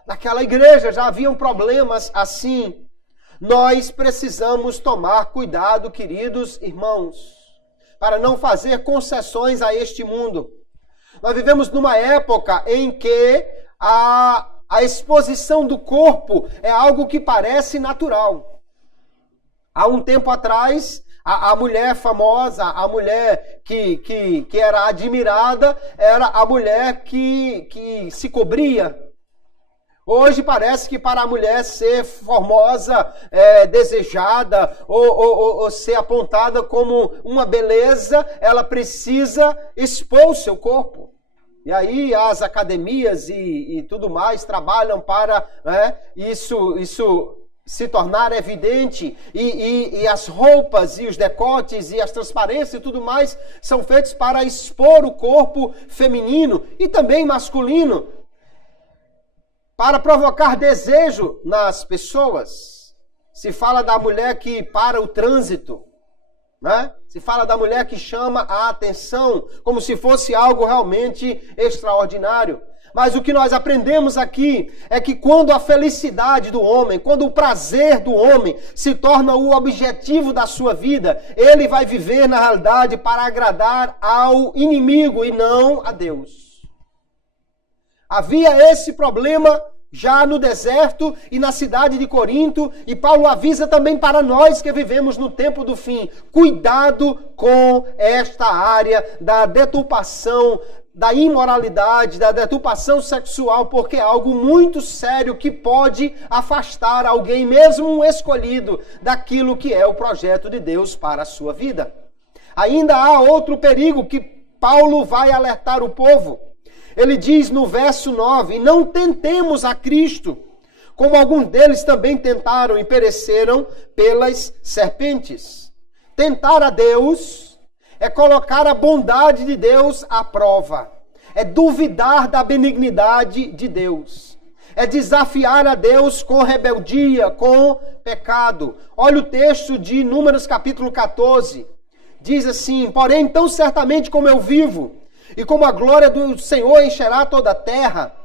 Naquela igreja já haviam problemas assim. Nós precisamos tomar cuidado, queridos irmãos, para não fazer concessões a este mundo. Nós vivemos numa época em que a exposição do corpo é algo que parece natural. Há um tempo atrás, a mulher famosa, a mulher que era admirada, era a mulher que se cobria. Hoje parece que para a mulher ser formosa, desejada ou ser apontada como uma beleza, ela precisa expor o seu corpo. E aí as academias e tudo mais trabalham para isso se tornar evidente, e as roupas e os decotes e as transparências e tudo mais são feitos para expor o corpo feminino e também masculino, para provocar desejo nas pessoas. Se fala da mulher que para o trânsito, né? Se fala da mulher que chama a atenção, como se fosse algo realmente extraordinário. Mas o que nós aprendemos aqui é que quando a felicidade do homem, quando o prazer do homem se torna o objetivo da sua vida, ele vai viver na realidade para agradar ao inimigo e não a Deus. Havia esse problema já no deserto e na cidade de Corinto, e Paulo avisa também para nós que vivemos no tempo do fim. Cuidado com esta área da deturpação, da imoralidade, da deturpação sexual, porque é algo muito sério que pode afastar alguém, mesmo um escolhido, daquilo que é o projeto de Deus para a sua vida. Ainda há outro perigo que Paulo vai alertar o povo. Ele diz no verso 9, não tentemos a Cristo, como alguns deles também tentaram e pereceram pelas serpentes. Tentar a Deus é colocar a bondade de Deus à prova. É duvidar da benignidade de Deus. É desafiar a Deus com rebeldia, com pecado. Olha o texto de Números capítulo 14. Diz assim, porém, tão certamente como eu vivo, e como a glória do Senhor encherá toda a terra,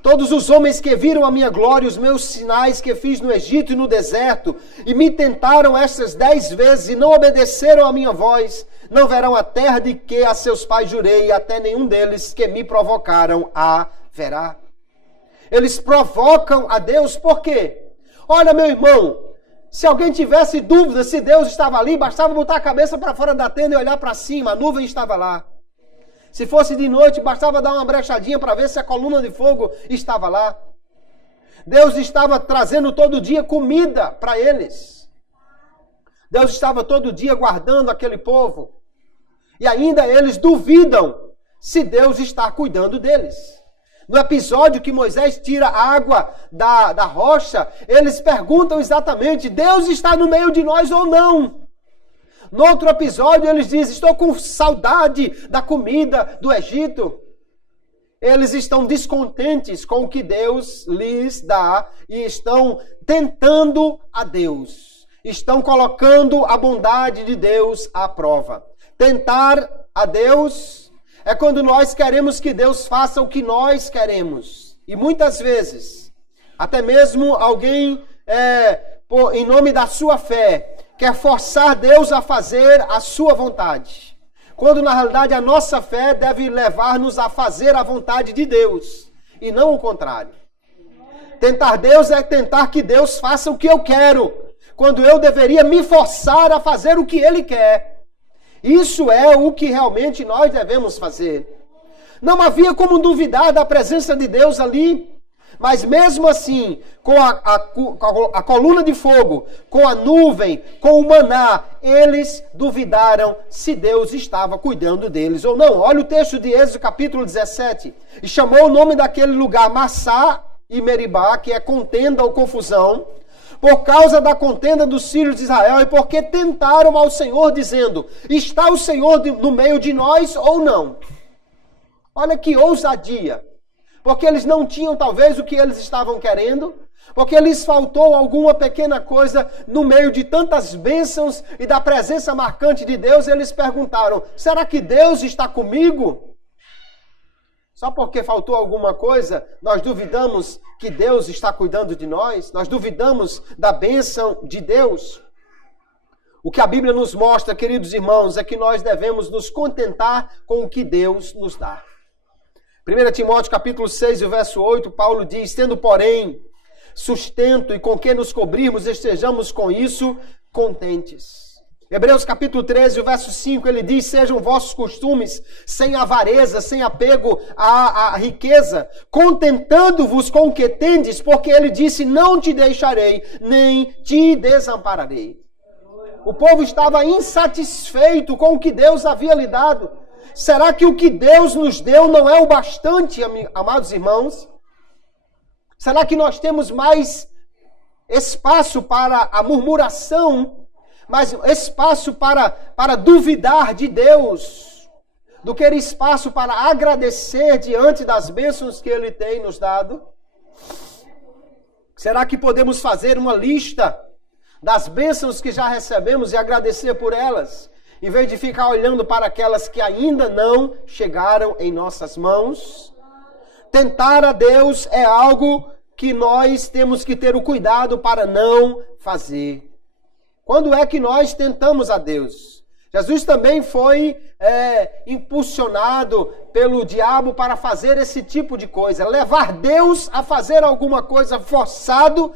todos os homens que viram a minha glória, os meus sinais que fiz no Egito e no deserto, e me tentaram estas 10 vezes e não obedeceram a minha voz, não verão a terra de que a seus pais jurei, e até nenhum deles que me provocaram a verá. Eles provocam a Deus por quê? Olha, meu irmão, se alguém tivesse dúvida se Deus estava ali, bastava botar a cabeça para fora da tenda e olhar para cima, a nuvem estava lá. Se fosse de noite, bastava dar uma brechadinha para ver se a coluna de fogo estava lá. Deus estava trazendo todo dia comida para eles. Deus estava todo dia guardando aquele povo. E ainda eles duvidam se Deus está cuidando deles. No episódio que Moisés tira a água da rocha, eles perguntam exatamente, Deus está no meio de nós ou não? No outro episódio, eles dizem, estou com saudade da comida do Egito. Eles estão descontentes com o que Deus lhes dá e estão tentando a Deus. Estão colocando a bondade de Deus à prova. Tentar a Deus é quando nós queremos que Deus faça o que nós queremos. E muitas vezes, até mesmo alguém, em nome da sua fé, quer forçar Deus a fazer a sua vontade. Quando na realidade a nossa fé deve levar-nos a fazer a vontade de Deus. E não o contrário. Tentar Deus é tentar que Deus faça o que eu quero. Quando eu deveria me forçar a fazer o que Ele quer. Isso é o que realmente nós devemos fazer. Não havia como duvidar da presença de Deus ali. Mas mesmo assim, com a coluna de fogo, com a nuvem, com o maná, eles duvidaram se Deus estava cuidando deles ou não. Olha o texto de Êxodo capítulo 17. E chamou o nome daquele lugar Massá e Meribá, que é contenda ou confusão, por causa da contenda dos filhos de Israel e porque tentaram ao Senhor dizendo, está o Senhor no meio de nós ou não? Olha que ousadia. Porque eles não tinham talvez o que eles estavam querendo, porque lhes faltou alguma pequena coisa no meio de tantas bênçãos e da presença marcante de Deus, eles perguntaram, será que Deus está comigo? Só porque faltou alguma coisa, nós duvidamos que Deus está cuidando de nós? Nós duvidamos da bênção de Deus? O que a Bíblia nos mostra, queridos irmãos, é que nós devemos nos contentar com o que Deus nos dá. 1 Timóteo capítulo 6, o verso 8, Paulo diz, tendo porém sustento e com que nos cobrirmos, estejamos com isso contentes. Hebreus capítulo 13, o verso 5, ele diz, sejam vossos costumes sem avareza, sem apego à riqueza, contentando-vos com o que tendes, porque ele disse, não te deixarei, nem te desampararei. O povo estava insatisfeito com o que Deus havia lhe dado. Será que o que Deus nos deu não é o bastante, amados irmãos? Será que nós temos mais espaço para a murmuração, mas espaço para duvidar de Deus, do que espaço para agradecer diante das bênçãos que Ele tem nos dado? Será que podemos fazer uma lista das bênçãos que já recebemos e agradecer por elas, em vez de ficar olhando para aquelas que ainda não chegaram em nossas mãos? Tentar a Deus é algo que nós temos que ter o cuidado para não fazer. Quando é que nós tentamos a Deus? Jesus também foi impulsionado pelo diabo para fazer esse tipo de coisa. Levar Deus a fazer alguma coisa forçado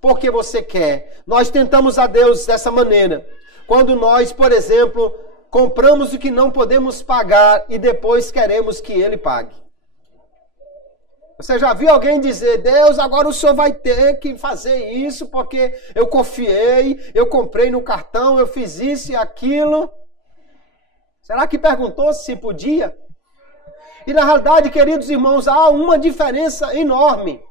porque você quer. Nós tentamos a Deus dessa maneira. Quando nós, por exemplo, compramos o que não podemos pagar e depois queremos que Ele pague. Você já viu alguém dizer: Deus, agora o Senhor vai ter que fazer isso porque eu confiei, eu comprei no cartão, eu fiz isso e aquilo? Será que perguntou se podia? E na realidade, queridos irmãos, há uma diferença enorme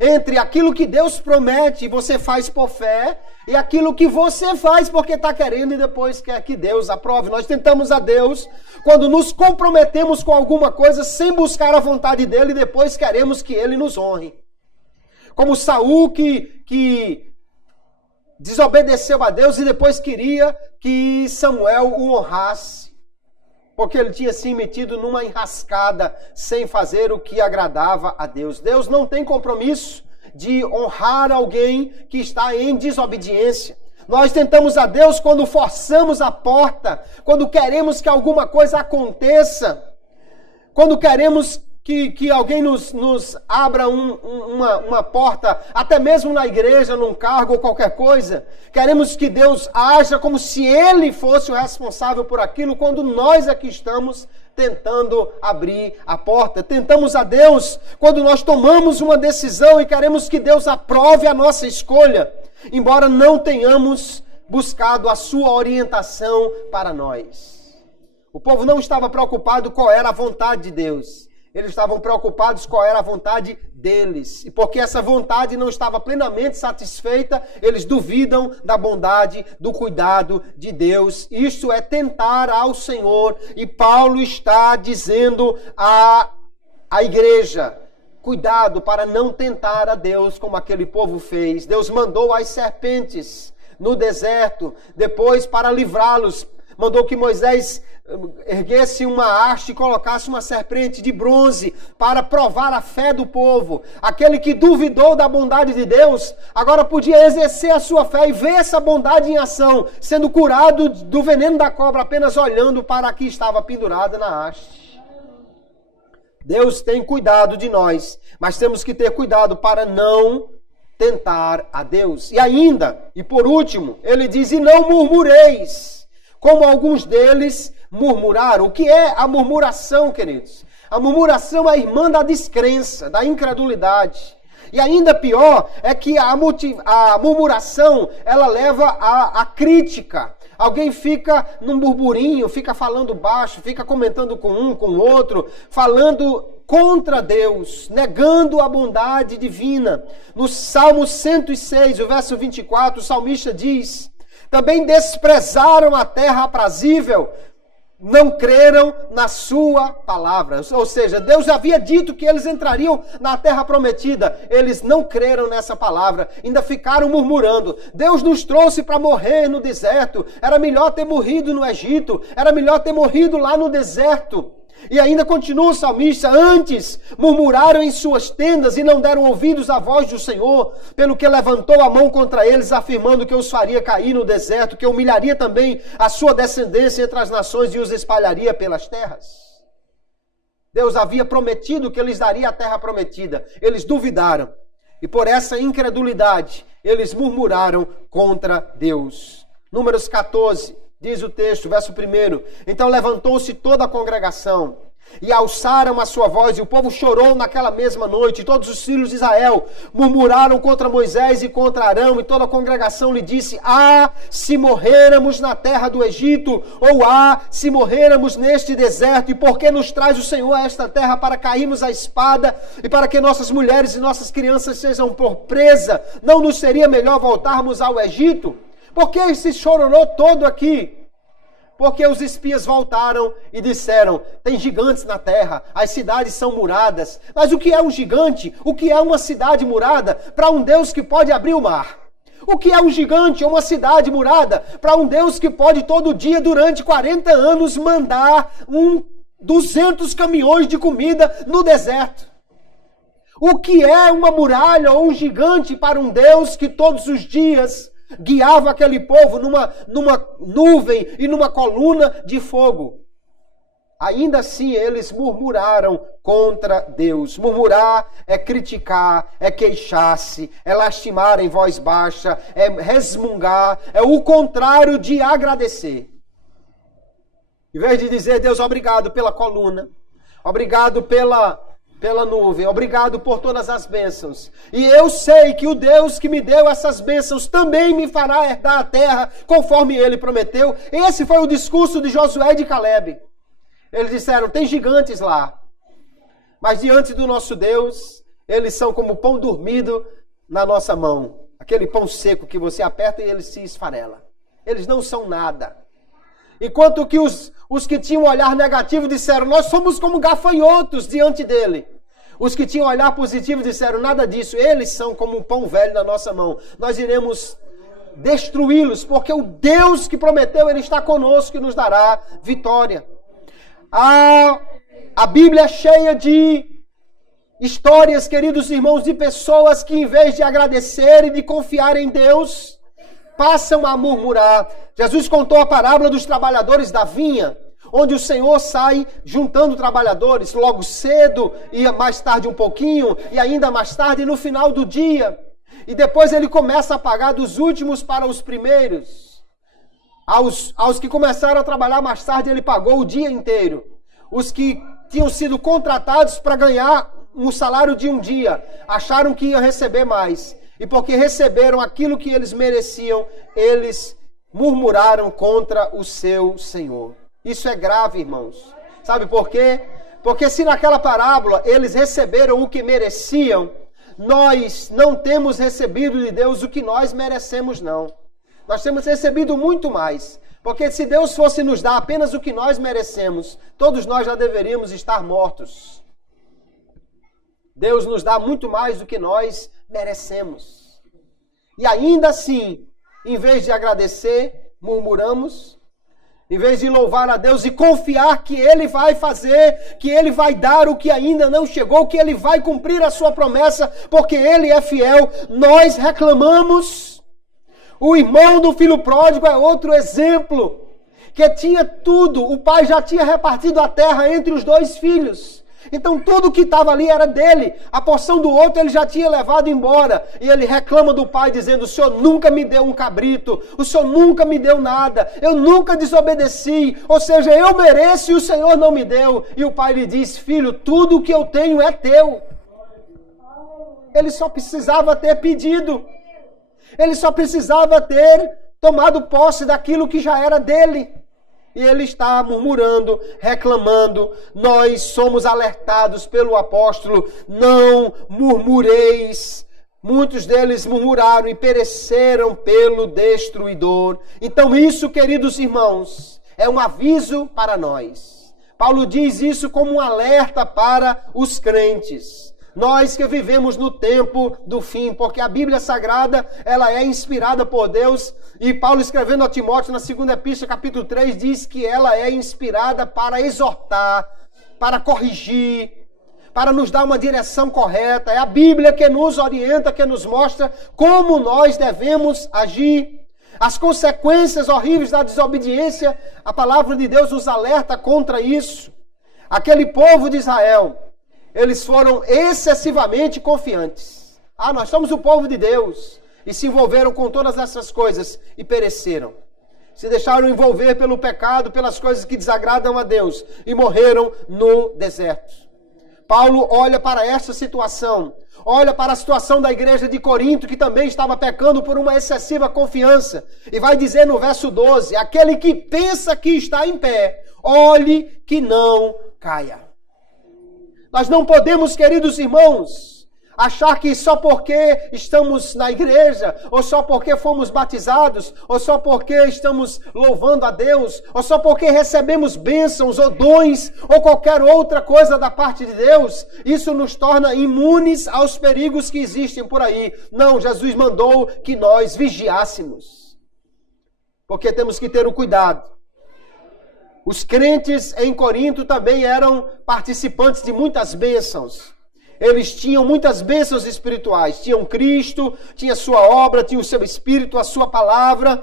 entre aquilo que Deus promete e você faz por fé e aquilo que você faz porque está querendo e depois quer que Deus aprove. Nós tentamos a Deus quando nos comprometemos com alguma coisa sem buscar a vontade dele e depois queremos que ele nos honre. Como Saul que desobedeceu a Deus e depois queria que Samuel o honrasse, porque ele tinha se metido numa enrascada sem fazer o que agradava a Deus. Deus não tem compromisso de honrar alguém que está em desobediência. Nós tentamos a Deus quando forçamos a porta, quando queremos que alguma coisa aconteça, quando queremos que alguém nos abra uma porta, até mesmo na igreja, num cargo ou qualquer coisa. Queremos que Deus haja como se Ele fosse o responsável por aquilo, quando nós aqui estamos tentando abrir a porta. Tentamos a Deus quando nós tomamos uma decisão e queremos que Deus aprove a nossa escolha, embora não tenhamos buscado a sua orientação para nós. O povo não estava preocupado qual era a vontade de Deus. Eles estavam preocupados qual era a vontade deles. E porque essa vontade não estava plenamente satisfeita, eles duvidam da bondade, do cuidado de Deus. Isso é tentar ao Senhor. E Paulo está dizendo à igreja: cuidado para não tentar a Deus como aquele povo fez. Deus mandou as serpentes no deserto, depois para livrá-los, mandou que Moisés erguesse uma haste e colocasse uma serpente de bronze para provar a fé do povo. Aquele que duvidou da bondade de Deus, agora podia exercer a sua fé e ver essa bondade em ação, sendo curado do veneno da cobra apenas olhando para a que estava pendurada na haste. Deus tem cuidado de nós, mas temos que ter cuidado para não tentar a Deus. E ainda, e por último, ele diz: e não murmureis, como alguns deles murmuraram. O que é a murmuração, queridos? A murmuração é a irmã da descrença, da incredulidade. E ainda pior é que a murmuração, ela leva à crítica. Alguém fica num burburinho, fica falando baixo, fica comentando com um, com o outro, falando contra Deus, negando a bondade divina. No Salmo 106, o verso 24, o salmista diz: também desprezaram a terra aprazível, não creram na sua palavra. Ou seja, Deus havia dito que eles entrariam na terra prometida. Eles não creram nessa palavra, ainda ficaram murmurando. Deus nos trouxe para morrer no deserto. Era melhor ter morrido no Egito. Era melhor ter morrido lá no deserto. E ainda continua o salmista: antes murmuraram em suas tendas e não deram ouvidos à voz do Senhor, pelo que levantou a mão contra eles, afirmando que os faria cair no deserto, que humilharia também a sua descendência entre as nações e os espalharia pelas terras. Deus havia prometido que lhes daria a terra prometida. Eles duvidaram. E por essa incredulidade, eles murmuraram contra Deus. Números 14. Diz o texto, verso 1: então levantou-se toda a congregação, E alçaram a sua voz, e o povo chorou naquela mesma noite. Todos os filhos de Israel murmuraram contra Moisés e contra Arão, e toda a congregação lhe disse: ah, se morrêramos na terra do Egito, ou ah, se morrêramos neste deserto, e por que nos traz o Senhor a esta terra para cairmos à espada, e para que nossas mulheres e nossas crianças sejam por presa? Não nos seria melhor voltarmos ao Egito? Por que esse chororô todo aqui? Porque os espias voltaram e disseram: tem gigantes na terra, as cidades são muradas. Mas o que é um gigante? O que é uma cidade murada para um Deus que pode abrir o mar? O que é um gigante ou uma cidade murada para um Deus que pode todo dia, durante 40 anos, mandar 200 caminhões de comida no deserto? O que é uma muralha ou um gigante para um Deus que todos os dias guiava aquele povo numa nuvem e numa coluna de fogo? Ainda assim eles murmuraram contra Deus. Murmurar é criticar, é queixar-se, é lastimar em voz baixa, é resmungar, é o contrário de agradecer. Em vez de dizer: Deus, obrigado pela coluna, obrigado pela nuvem, obrigado por todas as bênçãos. E eu sei que o Deus que me deu essas bênçãos também me fará herdar a terra, conforme ele prometeu. Esse foi o discurso de Josué e de Calebe. Eles disseram: tem gigantes lá, mas diante do nosso Deus, eles são como pão dormido na nossa mão. Aquele pão seco que você aperta e ele se esfarela. Eles não são nada. Enquanto que os que tinham um olhar negativo disseram: nós somos como gafanhotos diante dele. Os que tinham um olhar positivo disseram: nada disso, eles são como um pão velho na nossa mão. Nós iremos destruí-los, porque o Deus que prometeu, ele está conosco e nos dará vitória. A Bíblia é cheia de histórias, queridos irmãos, de pessoas que, em vez de agradecer e de confiar em Deus, passam a murmurar. Jesus contou a parábola dos trabalhadores da vinha, onde o Senhor sai juntando trabalhadores logo cedo e mais tarde um pouquinho, e ainda mais tarde no final do dia. E depois ele começa a pagar dos últimos para os primeiros. Aos que começaram a trabalhar mais tarde, ele pagou o dia inteiro. Os que tinham sido contratados para ganhar um salário de um dia, acharam que iam receber mais. E porque receberam aquilo que eles mereciam, eles murmuraram contra o seu Senhor. Isso é grave, irmãos. Sabe por quê? Porque se naquela parábola eles receberam o que mereciam, nós não temos recebido de Deus o que nós merecemos, não. Nós temos recebido muito mais. Porque se Deus fosse nos dar apenas o que nós merecemos, todos nós já deveríamos estar mortos. Deus nos dá muito mais do que nós merecemos. E ainda assim, em vez de agradecer, murmuramos. Em vez de louvar a Deus e confiar que Ele vai fazer, que Ele vai dar o que ainda não chegou, que Ele vai cumprir a sua promessa, porque Ele é fiel, nós reclamamos. O irmão do filho pródigo é outro exemplo, que tinha tudo, o pai já tinha repartido a terra entre os dois filhos. Então tudo que estava ali era dele, a porção do outro ele já tinha levado embora. E ele reclama do pai dizendo: o senhor nunca me deu um cabrito, o senhor nunca me deu nada, eu nunca desobedeci, ou seja, eu mereço e o senhor não me deu. E o pai lhe diz: filho, tudo o que eu tenho é teu. Ele só precisava ter pedido. Ele só precisava ter tomado posse daquilo que já era dele. E ele está murmurando, reclamando. Nós somos alertados pelo apóstolo: não murmureis. Muitos deles murmuraram e pereceram pelo destruidor. Então isso, queridos irmãos, é um aviso para nós. Paulo diz isso como um alerta para os crentes. Nós que vivemos no tempo do fim, porque a Bíblia Sagrada, ela é inspirada por Deus, e Paulo escrevendo a Timóteo na 2ª Epístola, capítulo 3, diz que ela é inspirada para exortar, para corrigir, para nos dar uma direção correta. É a Bíblia que nos orienta, que nos mostra como nós devemos agir. As consequências horríveis da desobediência, a palavra de Deus nos alerta contra isso. Aquele povo de Israel, eles foram excessivamente confiantes. Nós somos o povo de Deus. E se envolveram com todas essas coisas e pereceram. se deixaram envolver pelo pecado, pelas coisas que desagradam a Deus e morreram no deserto. Paulo olha para essa situação, olha para a situação da igreja de Corinto, que também estava pecando por uma excessiva confiança, e vai dizer no verso 12, aquele que pensa que está em pé, olhe que não caia. Nós não podemos, queridos irmãos, achar que só porque estamos na igreja, ou só porque fomos batizados, ou só porque estamos louvando a Deus, ou só porque recebemos bênçãos ou dons, ou qualquer outra coisa da parte de Deus, isso nos torna imunes aos perigos que existem por aí. Não, Jesus mandou que nós vigiássemos, porque temos que ter o cuidado. Os crentes em Corinto também eram participantes de muitas bênçãos. Eles tinham muitas bênçãos espirituais. Tinham Cristo, tinha sua obra, tinha o seu Espírito, a sua palavra.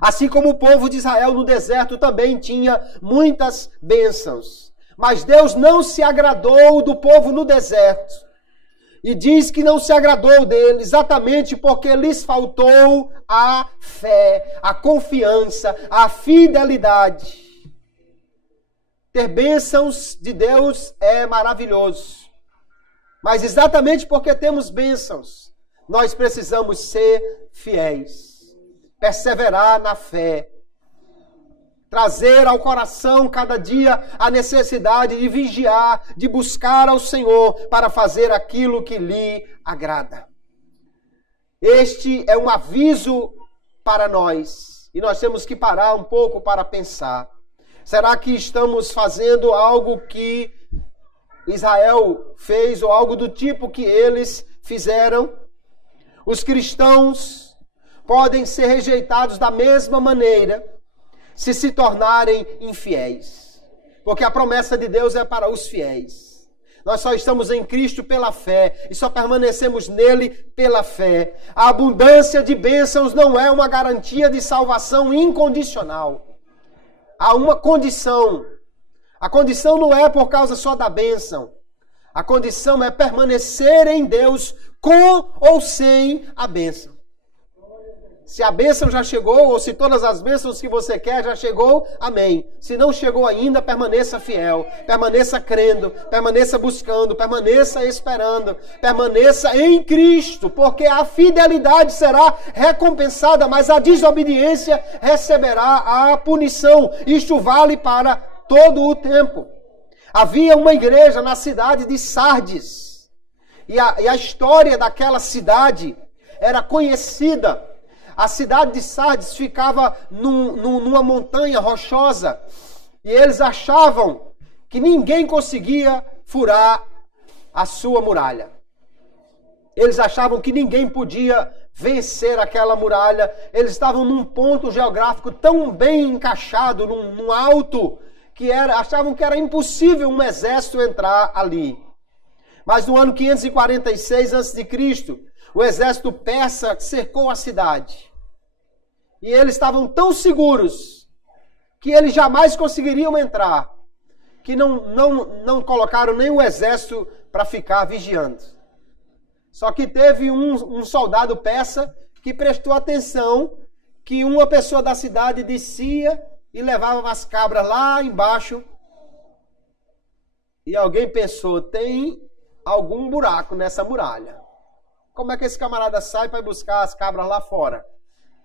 Assim como o povo de Israel no deserto também tinha muitas bênçãos. Mas Deus não se agradou do povo no deserto. E diz que não se agradou dele exatamente porque lhes faltou a fé, a confiança, a fidelidade. Ter bênçãos de Deus é maravilhoso. Mas exatamente porque temos bênçãos, nós precisamos ser fiéis, perseverar na fé, trazer ao coração cada dia a necessidade de vigiar, de buscar ao Senhor para fazer aquilo que lhe agrada. Este é um aviso para nós e nós temos que parar um pouco para pensar. Será que estamos fazendo algo que Israel fez, ou algo do tipo que eles fizeram? Os cristãos podem ser rejeitados da mesma maneira se tornarem infiéis. Porque a promessa de Deus é para os fiéis. Nós só estamos em Cristo pela fé e só permanecemos nele pela fé. A abundância de bênçãos não é uma garantia de salvação incondicional. Há uma condição. A condição não é por causa só da bênção. A condição é permanecer em Deus com ou sem a bênção. Se a bênção já chegou, ou se todas as bênçãos que você quer já chegou, amém. Se não chegou ainda, permaneça fiel, permaneça crendo, permaneça buscando, permaneça esperando, permaneça em Cristo, porque a fidelidade será recompensada, mas a desobediência receberá a punição. Isto vale para todo o tempo. Havia uma igreja na cidade de Sardes. E a história daquela cidade era conhecida. A cidade de Sardes ficava numa montanha rochosa. E eles achavam que ninguém conseguia furar a sua muralha. Eles achavam que ninguém podia vencer aquela muralha. Eles estavam num ponto geográfico tão bem encaixado, num alto, que achavam que era impossível um exército entrar ali. Mas no ano 546 a.C., o exército persa cercou a cidade. E eles estavam tão seguros que eles jamais conseguiriam entrar, que não colocaram nem o exército para ficar vigiando. Só que teve um soldado persa que prestou atenção que uma pessoa da cidade descia e levava as cabras lá embaixo. E alguém pensou, tem algum buraco nessa muralha. Como é que esse camarada sai para buscar as cabras lá fora?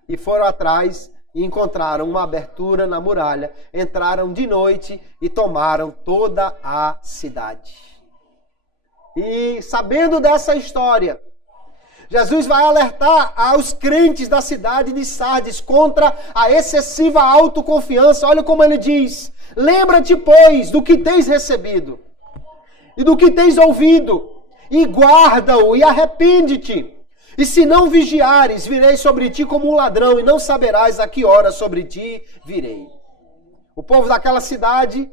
E foram atrás e encontraram uma abertura na muralha. Entraram de noite e tomaram toda a cidade. E sabendo dessa história, Jesus vai alertar aos crentes da cidade de Sardes contra a excessiva autoconfiança. Olha como ele diz: lembra-te, pois, do que tens recebido e do que tens ouvido, e guarda-o e arrepende-te. E se não vigiares, virei sobre ti como um ladrão, e não saberás a que hora sobre ti virei. O povo daquela cidade,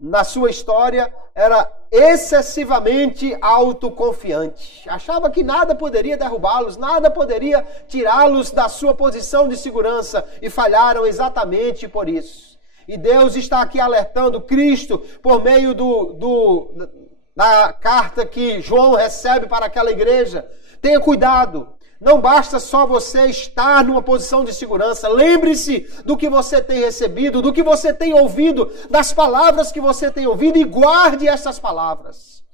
na sua história, era excessivamente autoconfiante. Achava que nada poderia derrubá-los, nada poderia tirá-los da sua posição de segurança, e falharam exatamente por isso. E Deus está aqui alertando Cristo por meio da carta que João recebe para aquela igreja. Tenha cuidado, Não basta só você estar numa posição de segurança. Lembre-se do que você tem recebido, do que você tem ouvido, das palavras que você tem ouvido e guarde essas palavras.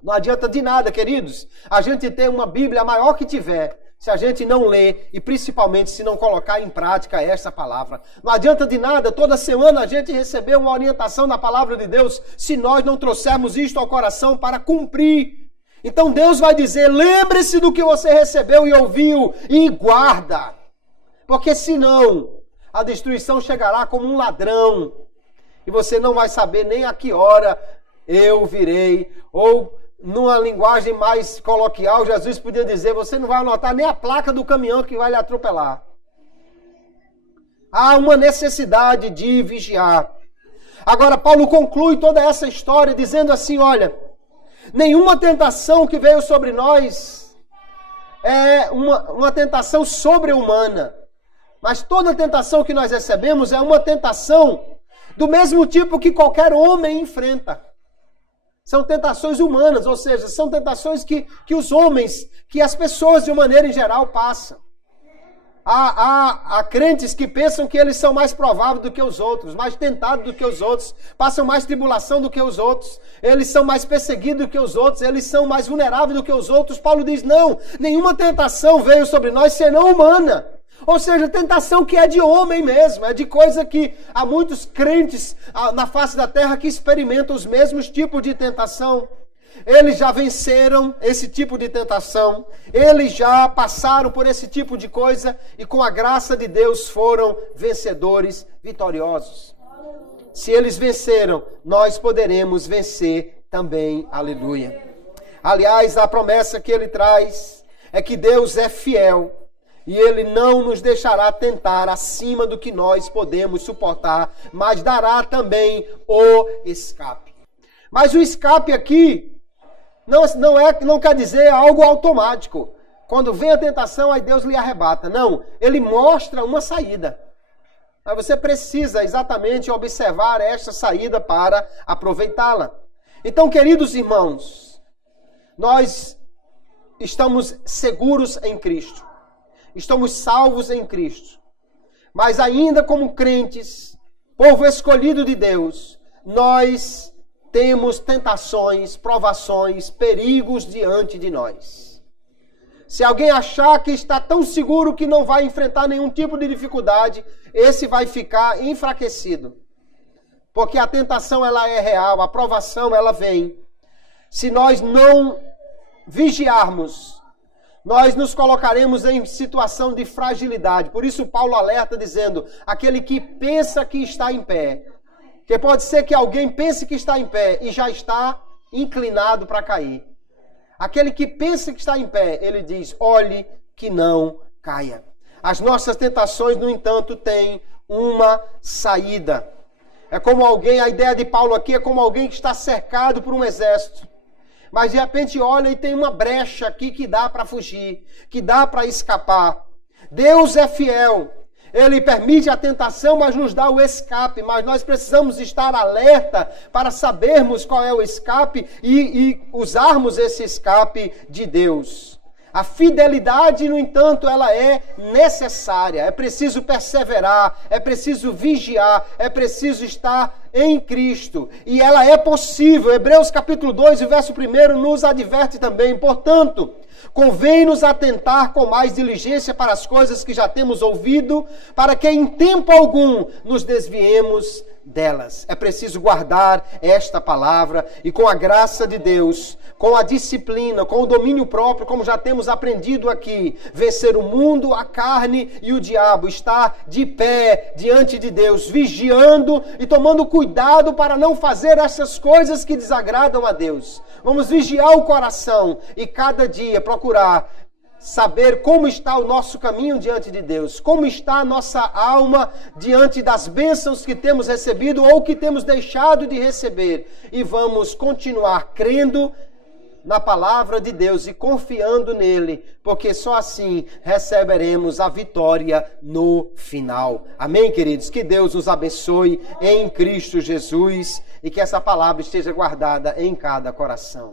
Não adianta de nada, queridos, a gente ter uma Bíblia maior que tiver, se a gente não ler e principalmente se não colocar em prática essa palavra. Não adianta de nada toda semana a gente receber uma orientação da palavra de Deus se nós não trouxermos isto ao coração para cumprir. Então Deus vai dizer, lembre-se do que você recebeu e ouviu e guarda. Porque senão a destruição chegará como um ladrão e você não vai saber nem a que hora eu virei. Ou numa linguagem mais coloquial, Jesus podia dizer, você não vai anotar nem a placa do caminhão que vai lhe atropelar. Há uma necessidade de vigiar. Agora Paulo conclui toda essa história dizendo assim, olha, nenhuma tentação que veio sobre nós é uma tentação sobre-humana. Mas toda tentação que nós recebemos é uma tentação do mesmo tipo que qualquer homem enfrenta. São tentações humanas, ou seja, são tentações que os homens, que as pessoas de uma maneira em geral passam. Há crentes que pensam que eles são mais prováveis do que os outros, mais tentados do que os outros, passam mais tribulação do que os outros, eles são mais perseguidos do que os outros, eles são mais vulneráveis do que os outros. Paulo diz, não, nenhuma tentação veio sobre nós senão humana. Ou seja, tentação que é de homem mesmo, é de coisa que há muitos crentes na face da terra que experimentam os mesmos tipos de tentação. Eles já venceram esse tipo de tentação, eles já passaram por esse tipo de coisa e com a graça de Deus foram vencedores vitoriosos. Se eles venceram, nós poderemos vencer também. Aleluia. Aliás, a promessa que ele traz é que Deus é fiel e Ele não nos deixará tentar acima do que nós podemos suportar, mas dará também o escape. Mas o escape aqui não quer dizer algo automático. Quando vem a tentação, aí Deus lhe arrebata. Não, Ele mostra uma saída. Mas você precisa exatamente observar esta saída para aproveitá-la. Então, queridos irmãos, nós estamos seguros em Cristo. Estamos salvos em Cristo. Mas ainda como crentes, povo escolhido de Deus, nós temos tentações, provações, perigos diante de nós. Se alguém achar que está tão seguro que não vai enfrentar nenhum tipo de dificuldade, esse vai ficar enfraquecido. Porque a tentação ela é real, a provação ela vem. Se nós não vigiarmos, nós nos colocaremos em situação de fragilidade. Por isso Paulo alerta dizendo, aquele que pensa que está em pé. Porque pode ser que alguém pense que está em pé e já está inclinado para cair. Aquele que pensa que está em pé, ele diz, olhe que não caia. As nossas tentações, no entanto, têm uma saída. É como alguém, a ideia de Paulo aqui é como alguém que está cercado por um exército. Mas de repente olha e tem uma brecha aqui que dá para fugir, que dá para escapar. Deus é fiel. Ele permite a tentação, mas nos dá o escape. Mas nós precisamos estar alerta para sabermos qual é o escape e usarmos esse escape de Deus. A fidelidade, no entanto, ela é necessária. É preciso perseverar, é preciso vigiar, é preciso estar em Cristo. E ela é possível. Hebreus capítulo 2, verso 1 nos adverte também. Portanto, convém-nos atentar com mais diligência para as coisas que já temos ouvido, para que em tempo algum nos desviemos delas. É preciso guardar esta palavra e com a graça de Deus, com a disciplina, com o domínio próprio, como já temos aprendido aqui, vencer o mundo, a carne e o diabo, estar de pé diante de Deus, vigiando e tomando cuidado para não fazer essas coisas que desagradam a Deus. Vamos vigiar o coração e cada dia procurar saber como está o nosso caminho diante de Deus, como está a nossa alma diante das bênçãos que temos recebido ou que temos deixado de receber. E vamos continuar crendo na palavra de Deus e confiando nele, porque só assim receberemos a vitória no final. Amém, queridos? Que Deus nos abençoe em Cristo Jesus e que essa palavra esteja guardada em cada coração.